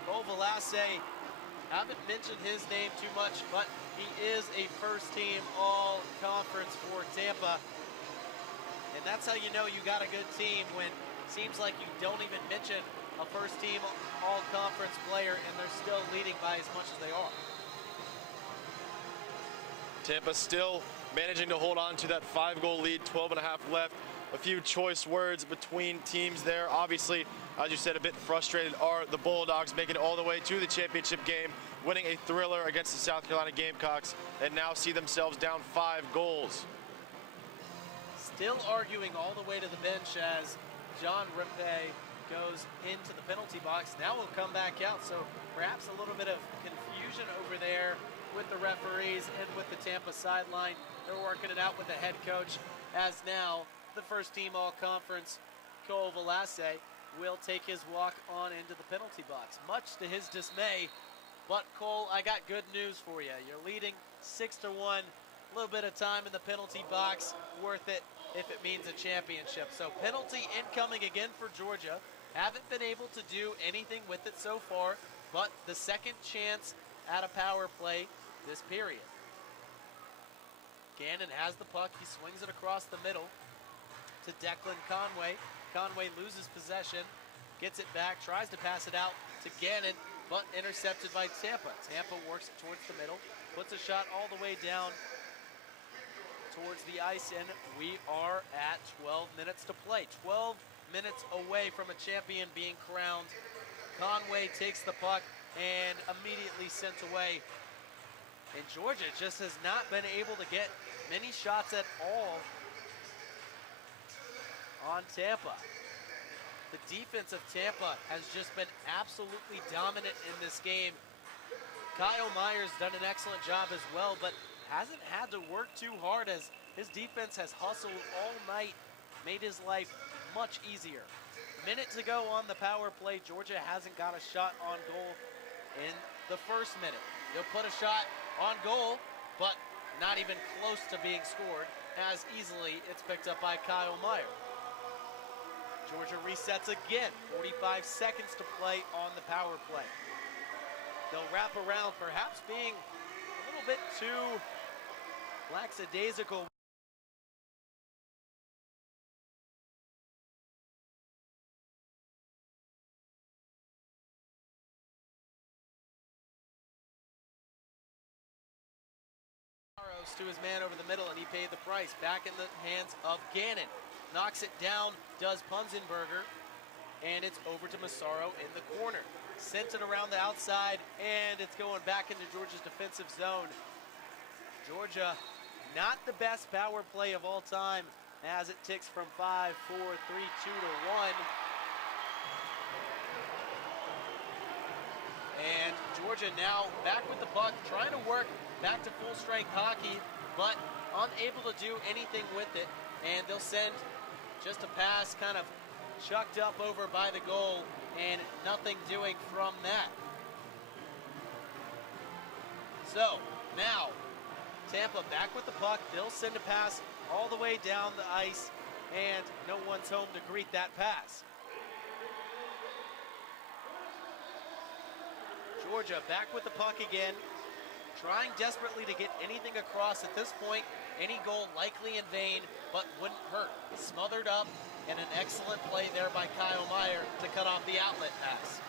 Cole Velasquez, haven't mentioned his name too much, but he is a first-team all-conference for Tampa. And that's how you know you got a good team, when it seems like you don't even mention a first-team all-conference player and they're still leading by as much as they are. Tampa still managing to hold on to that 5-goal lead, 12 and a half left. A few choice words between teams there. Obviously, as you said, a bit frustrated are the Bulldogs, making it all the way to the championship game, winning a thriller against the South Carolina Gamecocks, and now see themselves down 5 goals. Still arguing all the way to the bench as John Rimpe goes into the penalty box. Now we'll come back out, so perhaps a little bit of confusion over there with the referees and with the Tampa sideline. They're working it out with the head coach, as now the first team all-conference, Cole Velasquez, will take his walk on into the penalty box, much to his dismay. But Cole, I got good news for you. You're leading 6-1. A little bit of time in the penalty box, worth it if it means a championship. So penalty incoming again for Georgia. Haven't been able to do anything with it so far, but the second chance at a power play this period. Gannon has the puck. He swings it across the middle to Declan Conway. Conway loses possession, gets it back, tries to pass it out to Gannon, but intercepted by Tampa. Tampa works it towards the middle, puts a shot all the way down towards the ice, and we are at 12 minutes to play. 12 minutes away from a champion being crowned. Conway takes the puck and immediately sent away. And Georgia just has not been able to get many shots at all on Tampa. The defense of Tampa has just been absolutely dominant in this game. Kyle Myers done an excellent job as well, but hasn't had to work too hard as his defense has hustled all night, made his life much easier. Minute to go on the power play. Georgia hasn't got a shot on goal in the first minute. They'll put a shot on goal, but not even close to being scored, as easily it's picked up by Kyle Meyer. Georgia resets again, 45 seconds to play on the power play. They'll wrap around, perhaps being a little bit too lackadaisical. To his man over the middle, and he paid the price. Back in the hands of Gannon. Knocks it down, does Punzenberger, and it's over to Massaro in the corner. Sent it around the outside, and it's going back into Georgia's defensive zone. Georgia, not the best power play of all time, as it ticks from 5, 4, 3, 2 to 1. And Georgia now back with the puck, trying to work back to full strength hockey, but unable to do anything with it. And they'll send just a pass kind of chucked up over by the goal, and nothing doing from that. So now Tampa back with the puck. They'll send a pass all the way down the ice, and no one's home to greet that pass. Georgia back with the puck again, trying desperately to get anything across at this point. Any goal likely in vain, but wouldn't hurt. Smothered up, and an excellent play there by Kyle Meyer to cut off the outlet pass.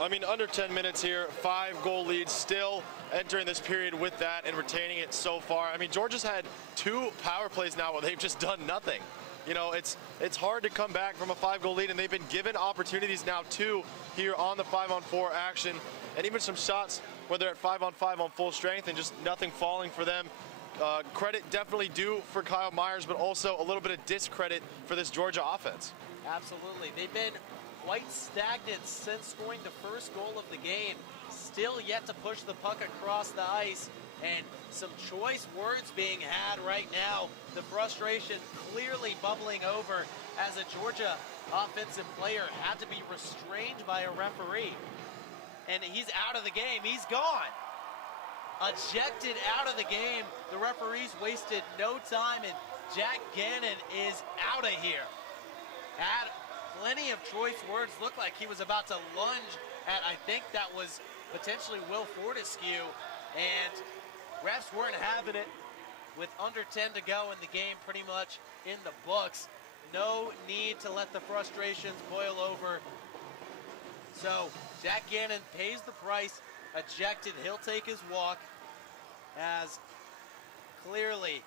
I mean, under 10 minutes here, 5-goal lead, still entering this period with that and retaining it so far. I mean, Georgia's had 2 power plays now where they've just done nothing. You know, it's hard to come back from a 5-goal lead, and they've been given opportunities now, 2 here on the 5-on-4 action, and even some shots where they're at 5-on-5 on full strength and just nothing falling for them. Credit definitely due for Kyle Myers, but also a little bit of discredit for this Georgia offense. Absolutely. They've been quite stagnant since scoring the first goal of the game. Still yet to push the puck across the ice, and some choice words being had right now. The frustration clearly bubbling over as a Georgia offensive player had to be restrained by a referee. And he's out of the game. He's gone. Ejected out of the game. The referees wasted no time, and Jack Gannon is out of here. plenty of choice words. Looked like he was about to lunge at, I think that was potentially Will Fortescue, and refs weren't having it with under 10 to go in the game, pretty much in the books. No need to let the frustrations boil over. So Jack Gannon pays the price, ejected. He'll take his walk, as clearly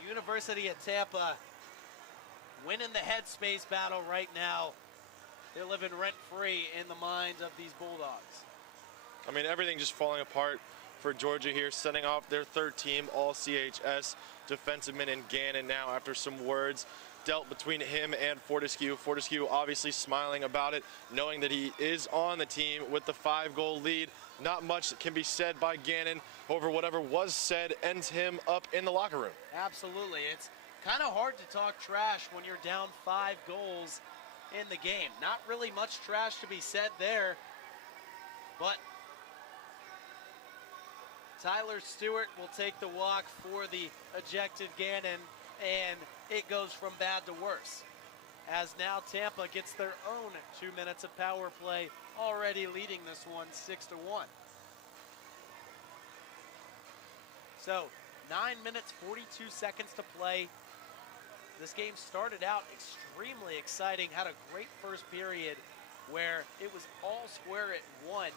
the University of Tampa winning the headspace battle right now. They're living rent-free in the minds of these Bulldogs. I mean, everything just falling apart for Georgia here, sending off their third team, all CHS defensivemen, and Gannon now after some words dealt between him and Fortescue. Fortescue obviously smiling about it, knowing that he is on the team with the 5-goal lead. Not much that can be said by Gannon. However, whatever was said ends him up in the locker room. Absolutely. It's kind of hard to talk trash when you're down 5 goals in the game. Not really much trash to be said there, but Tyler Stewart will take the walk for the ejected Gannon, and it goes from bad to worse, as now Tampa gets their own 2 minutes of power play, already leading this one 6-1. So 9 minutes, 42 seconds to play. This game started out extremely exciting, had a great first period where it was all square at 1.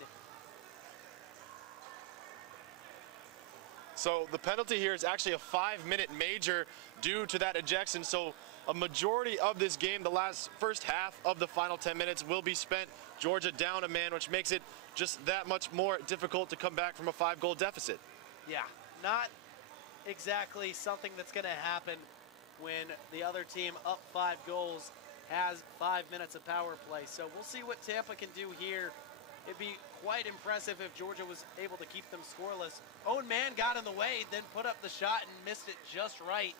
So the penalty here is actually a 5-minute major due to that ejection. So a majority of this game, the first half of the final 10 minutes, will be spent Georgia down a man, which makes it just that much more difficult to come back from a 5-goal deficit. Yeah, not exactly something that's going to happen when the other team up 5 goals has 5 minutes of power play. So we'll see what Tampa can do here. It'd be quite impressive if Georgia was able to keep them scoreless. Own man got in the way, then put up the shot and missed it just right.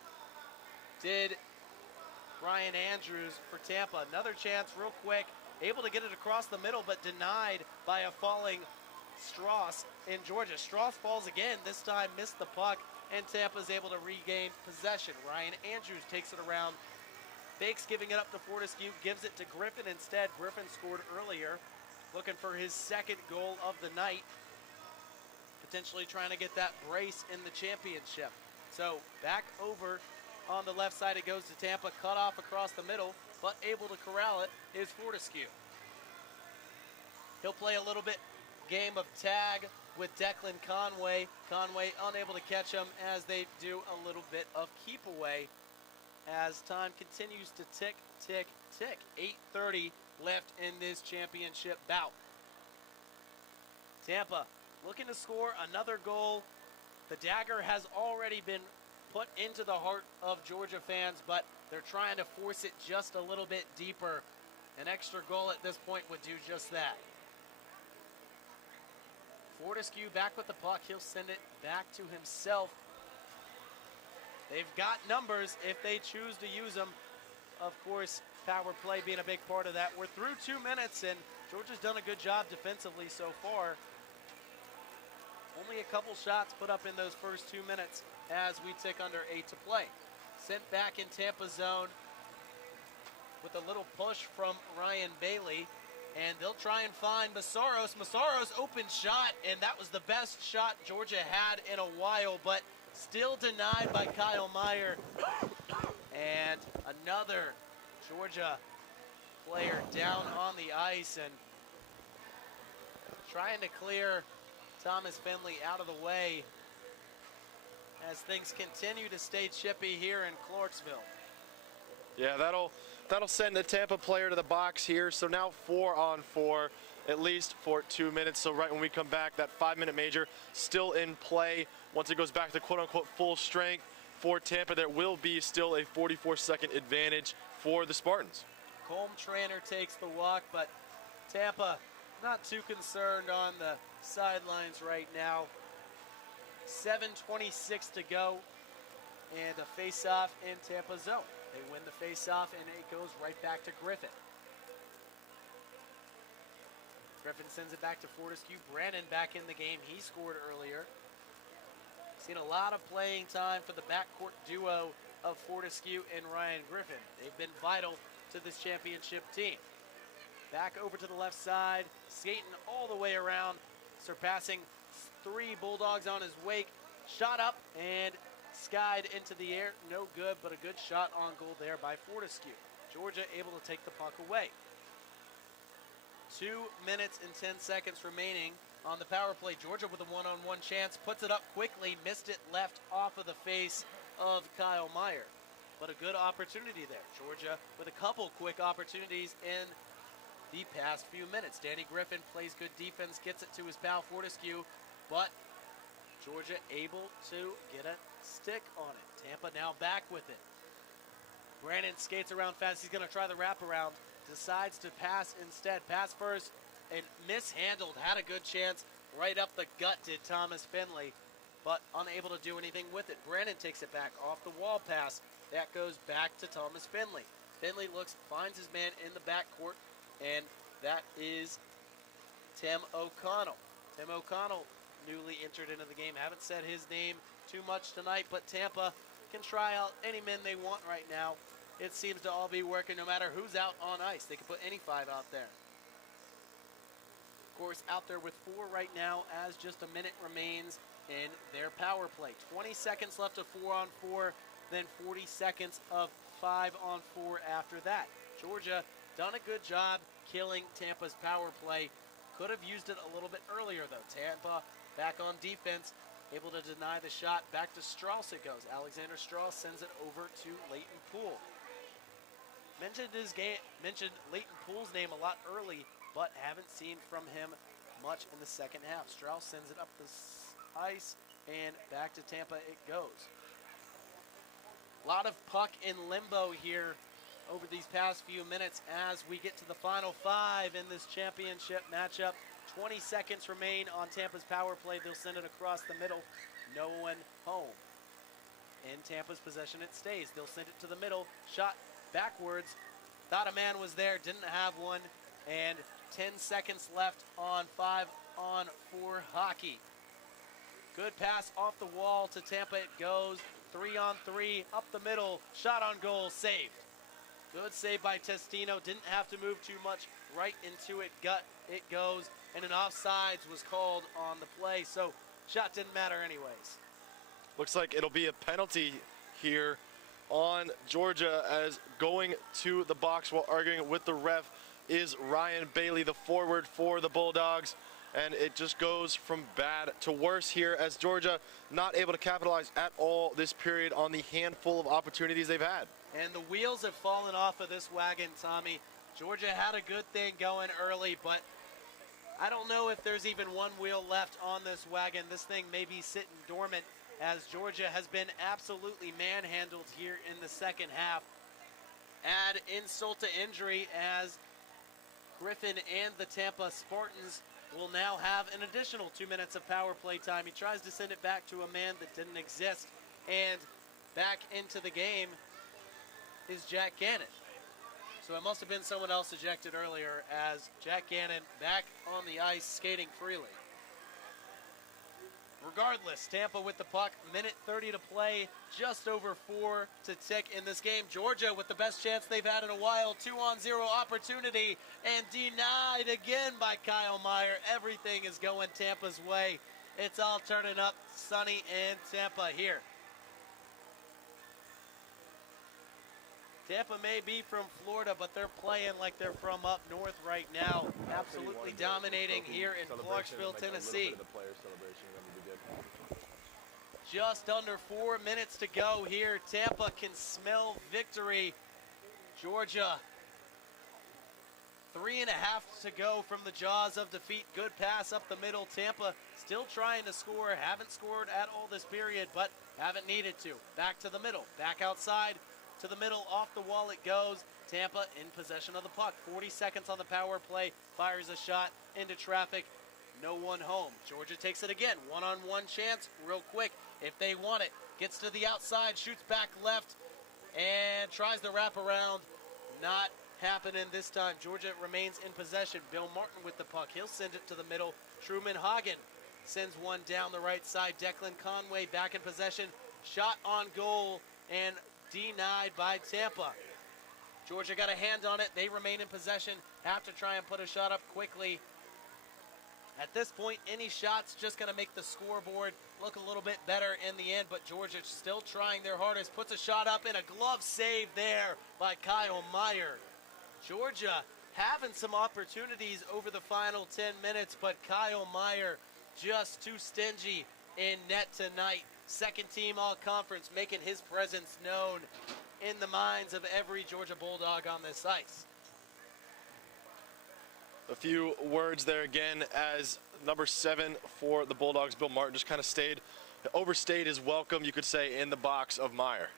Did Ryan Andrews for Tampa. Another chance real quick. Able to get it across the middle, but denied by a falling Strauss in Georgia. Strauss falls again, this time missed the puck, and Tampa's able to regain possession. Ryan Andrews takes it around. Fakes giving it up to Fortescue, gives it to Griffin instead. Griffin scored earlier, looking for his second goal of the night. Potentially trying to get that brace in the championship. So back over on the left side it goes to Tampa, cut off across the middle, but able to corral it is Fortescue. He'll play a little bit game of tag with Declan Conway. Conway unable to catch him as they do a little bit of keep away as time continues to tick, tick, tick. 8:30 left in this championship bout. Tampa looking to score another goal. The dagger has already been put into the heart of Georgia fans, but they're trying to force it just a little bit deeper. An extra goal at this point would do just that. Fortescue back with the puck. He'll send it back to himself. They've got numbers if they choose to use them. Of course, power play being a big part of that. We're through 2 minutes, and Georgia's done a good job defensively so far. Only a couple shots put up in those first 2 minutes as we tick under 8 to play. Sent back in Tampa zone with a little push from Ryan Bailey. And they'll try and find Massaros. Massaros open shot, and that was the best shot Georgia had in a while, but still denied by Kyle Meyer. And another Georgia player down on the ice and trying to clear Thomas Finley out of the way as things continue to stay chippy here in Clarksville. Yeah, that'll send the Tampa player to the box here. So now 4-on-4, at least for 2 minutes. So right when we come back, that 5-minute major still in play. Once it goes back to quote-unquote full strength for Tampa, there will be still a 44-second advantage for the Spartans. Colm Trainer takes the walk, but Tampa not too concerned on the sidelines right now. 7:26 to go, and a face-off in Tampa zone. They win the face-off, and it goes right back to Griffin. Griffin sends it back to Fortescue. Brannon back in the game. He scored earlier. Seen a lot of playing time for the backcourt duo of Fortescue and Ryan Griffin. They've been vital to this championship team. Back over to the left side, skating all the way around, surpassing 3 Bulldogs on his wake. Shot up and skied into the air. No good, but a good shot on goal there by Fortescue. Georgia able to take the puck away. 2 minutes and 10 seconds remaining on the power play. Georgia with a one-on-one chance, puts it up quickly, missed it left off of the face of Kyle Meyer. But a good opportunity there. Georgia with a couple quick opportunities in the past few minutes. Danny Griffin plays good defense, gets it to his pal Fortescue, but Georgia able to get a stick on it. Tampa now back with it. Brandon skates around fast. He's going to try the wraparound. Decides to pass instead. Pass first and mishandled. Had a good chance. Right up the gut did Thomas Finley, but unable to do anything with it. Brandon takes it back off the wall pass. That goes back to Thomas Finley. Finley looks, finds his man in the backcourt, and that is Tim O'Connell. Tim O'Connell, newly entered into the game. Haven't said his name too much tonight, but Tampa can try out any men they want right now. It seems to all be working no matter who's out on ice. They can put any 5 out there. Of course, out there with 4 right now as just a minute remains in their power play. 20 seconds left of 4-on-4, then 40 seconds of 5-on-4 after that. Georgia done a good job killing Tampa's power play. Could have used it a little bit earlier, though. Tampa back on defense, able to deny the shot. Back to Strauss it goes. Alexander Strauss sends it over to Leighton Poole. Mentioned Leighton Poole's name a lot early, but haven't seen from him much in the second half. Strauss sends it up the ice, and back to Tampa it goes. A lot of puck in limbo here over these past few minutes as we get to the final 5 in this championship matchup. 20 seconds remain on Tampa's power play. They'll send it across the middle. No one home. In Tampa's possession it stays. They'll send it to the middle. Shot backwards. Thought a man was there. Didn't have one. And 10 seconds left on 5-on-4 hockey. Good pass off the wall to Tampa it goes. 3-on-3 up the middle. Shot on goal. Saved. Good save by Testino. Didn't have to move too much. Right into it. Gut it goes. And an offsides was called on the play. So shot didn't matter anyways. Looks like it'll be a penalty here on Georgia, as going to the box while arguing with the ref is Ryan Bailey, the forward for the Bulldogs. And it just goes from bad to worse here, as Georgia not able to capitalize at all this period on the handful of opportunities they've had. And the wheels have fallen off of this wagon, Tommy. Georgia had a good thing going early, but I don't know if there's even one wheel left on this wagon. This thing may be sitting dormant, as Georgia has been absolutely manhandled here in the second half. Add insult to injury, as Griffin and the Tampa Spartans will now have an additional 2 minutes of power play time. He tries to send it back to a man that didn't exist, and back into the game is Jack Gannon. So it must have been someone else ejected earlier, as Jack Gannon back on the ice skating freely. Regardless, Tampa with the puck, minute 30 to play, just over 4 to tick in this game. Georgia with the best chance they've had in a while, 2-on-0 opportunity, and denied again by Kyle Meyer. Everything is going Tampa's way. It's all turning up sunny in Tampa here. Tampa may be from Florida, but they're playing like they're from up north right now. Absolutely dominating here in Clarksville, Tennessee. Just under 4 minutes to go here. Tampa can smell victory. Georgia, 3.5 to go from the jaws of defeat. Good pass up the middle. Tampa still trying to score. Haven't scored at all this period, but haven't needed to. Back to the middle. Back outside to the middle. Off the wall it goes. Tampa in possession of the puck. 40 seconds on the power play. Fires a shot into traffic. No one home. Georgia takes it again. One-on-one chance real quick if they want it. Gets to the outside, shoots back left, and tries the wraparound. Not happening this time. Georgia remains in possession. Bill Martin with the puck. He'll send it to the middle. Truman Hagen sends one down the right side. Declan Conway back in possession. Shot on goal and denied by Tampa. Georgia got a hand on it. They remain in possession. Have to try and put a shot up quickly. At this point, any shot's just going to make the scoreboard look a little bit better in the end, but Georgia still trying their hardest. Puts a shot up and a glove save there by Kyle Meyer. Georgia having some opportunities over the final 10 minutes, but Kyle Meyer just too stingy in net tonight. Second team all-conference, making his presence known in the minds of every Georgia Bulldog on this ice. A few words there again as number 7 for the Bulldogs, Bill Martin, just kind of overstayed his welcome, you could say, in the box of Meyer.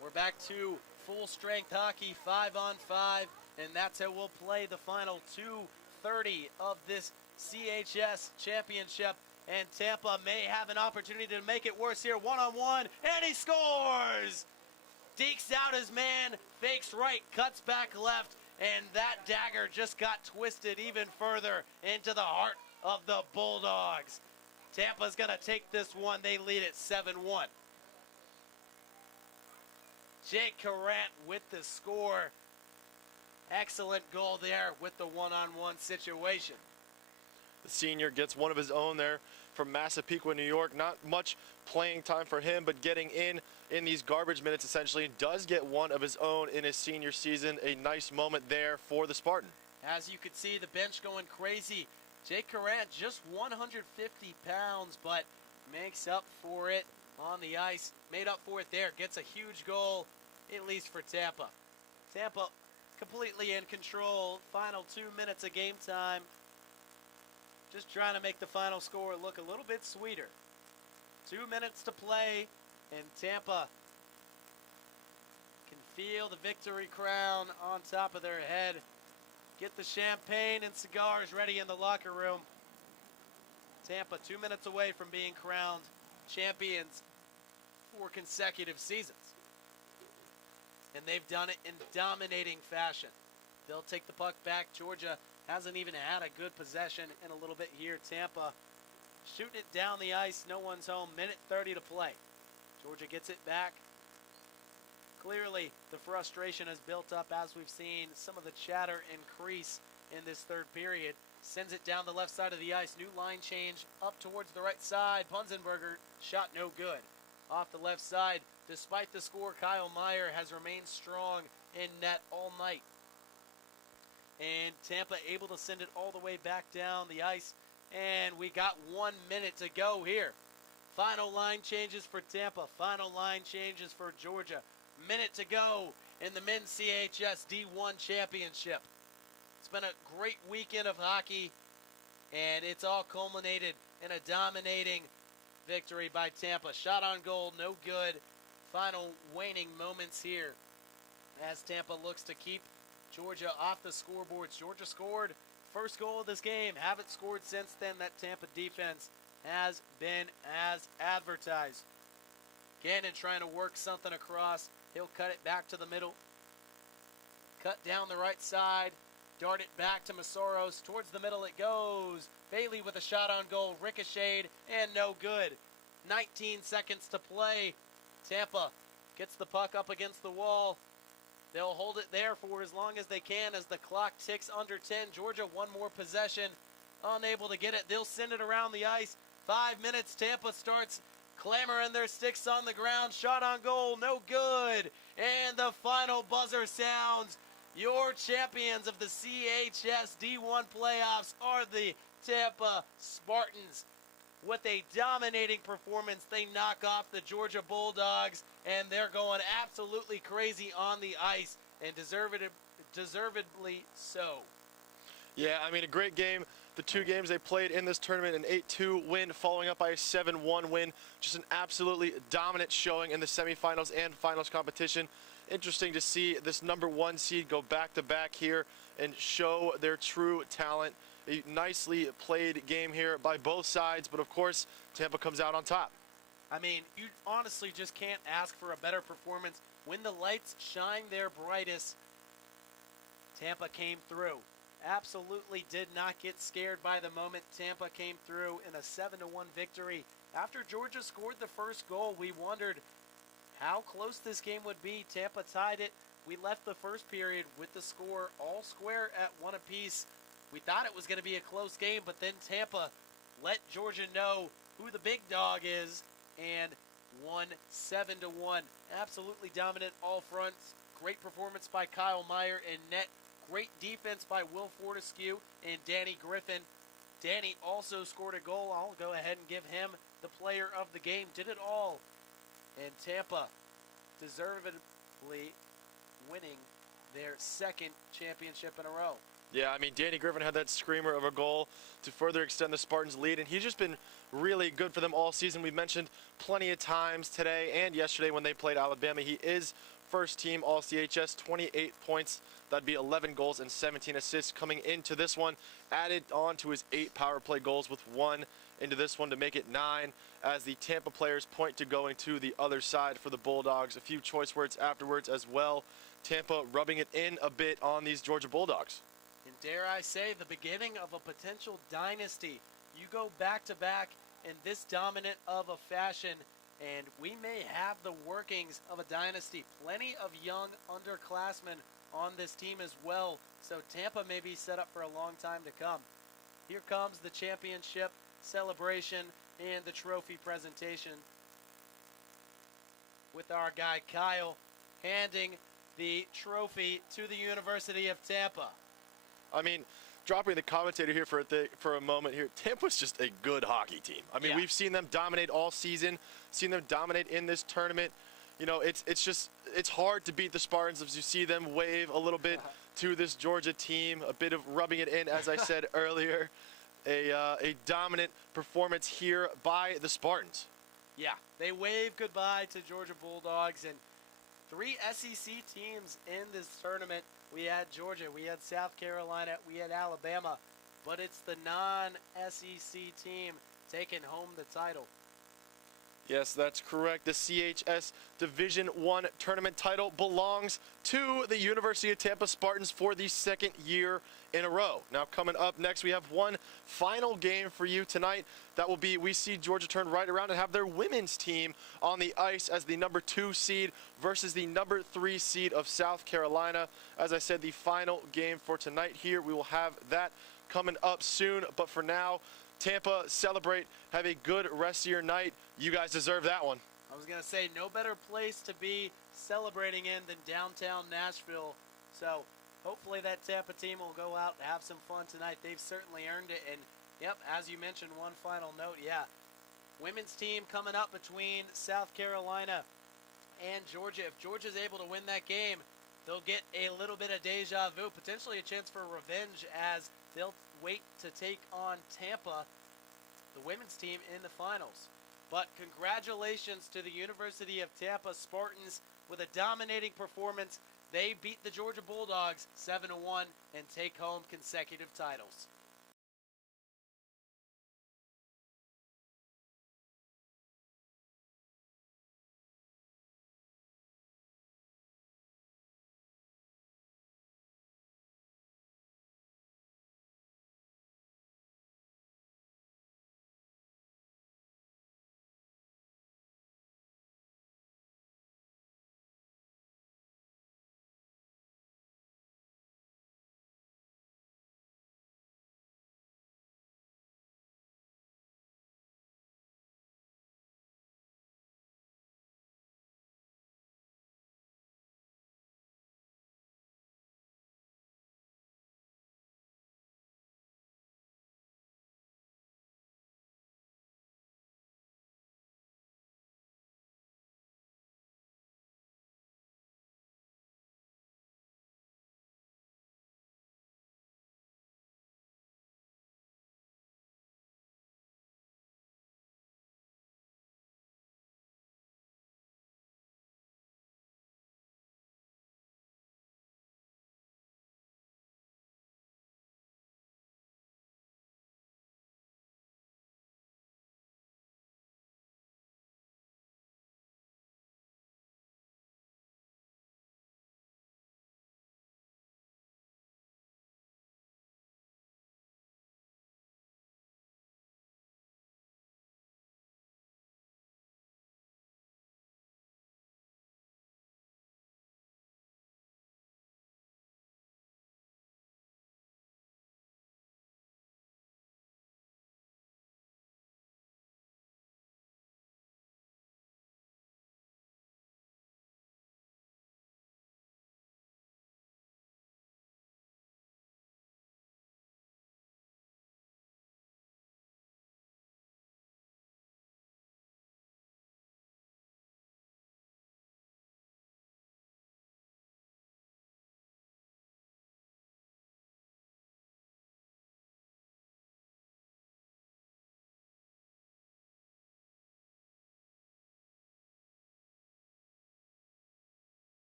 We're back to full-strength hockey, 5-on-5, and that's how we'll play the final 2:30 of this CHS championship. And Tampa may have an opportunity to make it worse here. One-on-one, and he scores! Dekes out his man, fakes right, cuts back left, and that dagger just got twisted even further into the heart of the Bulldogs. Tampa's going to take this one. They lead it 7-1. Jake Carrant with the score. Excellent goal there with the one-on-one situation. The senior gets one of his own there from Massapequa, New York. Not much playing time for him, but getting in these garbage minutes essentially, and does get one of his own in his senior season. A nice moment there for the Spartan. As you can see, the bench going crazy. Jake Carrant, just 150 pounds, but makes up for it on the ice. Made up for it there. Gets a huge goal, at least for Tampa. Tampa completely in control. Final 2 minutes of game time. Just trying to make the final score look a little bit sweeter. 2 minutes to play, and Tampa can feel the victory crown on top of their head. Get the champagne and cigars ready in the locker room. Tampa 2 minutes away from being crowned champions 4 consecutive seasons. And they've done it in dominating fashion. They'll take the puck back. Georgia hasn't even had a good possession in a little bit here. Tampa shooting it down the ice. No one's home. Minute 30 to play. Georgia gets it back. Clearly, the frustration has built up as we've seen some of the chatter increase in this third period. Sends it down the left side of the ice. New line change up towards the right side. Punzenberger shot no good. Off the left side, despite the score, Kyle Meyer has remained strong in net all night. And Tampa able to send it all the way back down the ice. And we got 1 minute to go here. Final line changes for Tampa. Final line changes for Georgia. Minute to go in the men's CHS D1 championship. It's been a great weekend of hockey, and it's all culminated in a dominating victory by Tampa. Shot on goal, no good. Final waning moments here as Tampa looks to keep Georgia off the scoreboards. Georgia scored first goal of this game. Haven't scored since then. That Tampa defense has been as advertised. Gannon trying to work something across. He'll cut it back to the middle. Cut down the right side. Dart it back to Masoros. Towards the middle it goes. Bailey with a shot on goal. Ricocheted and no good. 19 seconds to play. Tampa gets the puck up against the wall. They'll hold it there for as long as they can as the clock ticks under 10. Georgia one more possession. Unable to get it. They'll send it around the ice. 5 minutes. Tampa starts clamoring their sticks on the ground. Shot on goal. No good. And the final buzzer sounds. Your champions of the CHS D1 playoffs are the Tampa Spartans. With a dominating performance, they knock off the Georgia Bulldogs, and they're going absolutely crazy on the ice, and deservedly so. Yeah, I mean, a great game. The 2 games they played in this tournament, an 8-2 win following up by a 7-1 win. Just an absolutely dominant showing in the semifinals and finals competition. Interesting to see this #1 seed go back-to-back here and show their true talent. A nicely played game here by both sides, but of course, Tampa comes out on top. I mean, you honestly just can't ask for a better performance. When the lights shine their brightest, Tampa came through. Absolutely did not get scared by the moment. Tampa came through in a 7-1 victory. After Georgia scored the first goal, we wondered how close this game would be. Tampa tied it we left the first period with the score all square at 1 apiece. We thought it was going to be a close game, but then Tampa let Georgia know who the big dog is and won 7-1. Absolutely dominant all fronts. Great performance by Kyle Meyer in net. Great defense by Will Fortescue and Danny Griffin. Danny also scored a goal. I'll go ahead and give him the player of the game. Did it all. And Tampa deservedly winning their second championship in a row. Yeah, I mean, Danny Griffin had that screamer of a goal to further extend the Spartans' lead, and he's just been really good for them all season. We mentioned plenty of times today and yesterday when they played Alabama. He is first team all CHS, 28 points. That'd be 11 goals and 17 assists coming into this one. Added on to his 8 power play goals with 1 into this one to make it 9, as the Tampa players point to going to the other side for the Bulldogs. A few choice words afterwards as well. Tampa rubbing it in a bit on these Georgia Bulldogs. And dare I say, the beginning of a potential dynasty. You go back-to-back in this dominant of a fashion, and we may have the workings of a dynasty. Plenty of young underclassmen on this team as well, so Tampa may be set up for a long time to come. Here comes the championship celebration and the trophy presentation with our guy Kyle handing the trophy to the University of Tampa. I mean, dropping the commentator here for a moment here, Tampa's just a good hockey team. I mean, Yeah. We've seen them dominate all season, seen them dominate in this tournament. You know, it's hard to beat the Spartans as you see them wave a little bit to this Georgia team, a bit of rubbing it in, as I said earlier. A dominant performance here by the Spartans. Yeah, they wave goodbye to Georgia Bulldogs, and 3 SEC teams in this tournament. We had Georgia, we had South Carolina, we had Alabama, but it's the non-SEC team taking home the title. Yes, that's correct. The CHS Division I tournament title belongs to the University of Tampa Spartans for the second year in a row. Now, coming up next, we have one final game for you tonight. That will be, we see Georgia turn right around and have their women's team on the ice as the number 2 seed versus the number 3 seed of South Carolina. As I said, the final game for tonight here. We will have that coming up soon. But for now, Tampa, celebrate. Have a good rest of your night. You guys deserve that one. I was going to say, no better place to be celebrating in than downtown Nashville. So hopefully that Tampa team will go out and have some fun tonight. They've certainly earned it. And, yep, as you mentioned, one final note, yeah. Women's team coming up between South Carolina and Georgia. If Georgia's able to win that game, they'll get a little bit of deja vu, potentially a chance for revenge as they'll wait to take on Tampa, the women's team, in the finals. But congratulations to the University of Tampa Spartans with a dominating performance. They beat the Georgia Bulldogs 7-1 and take home consecutive titles.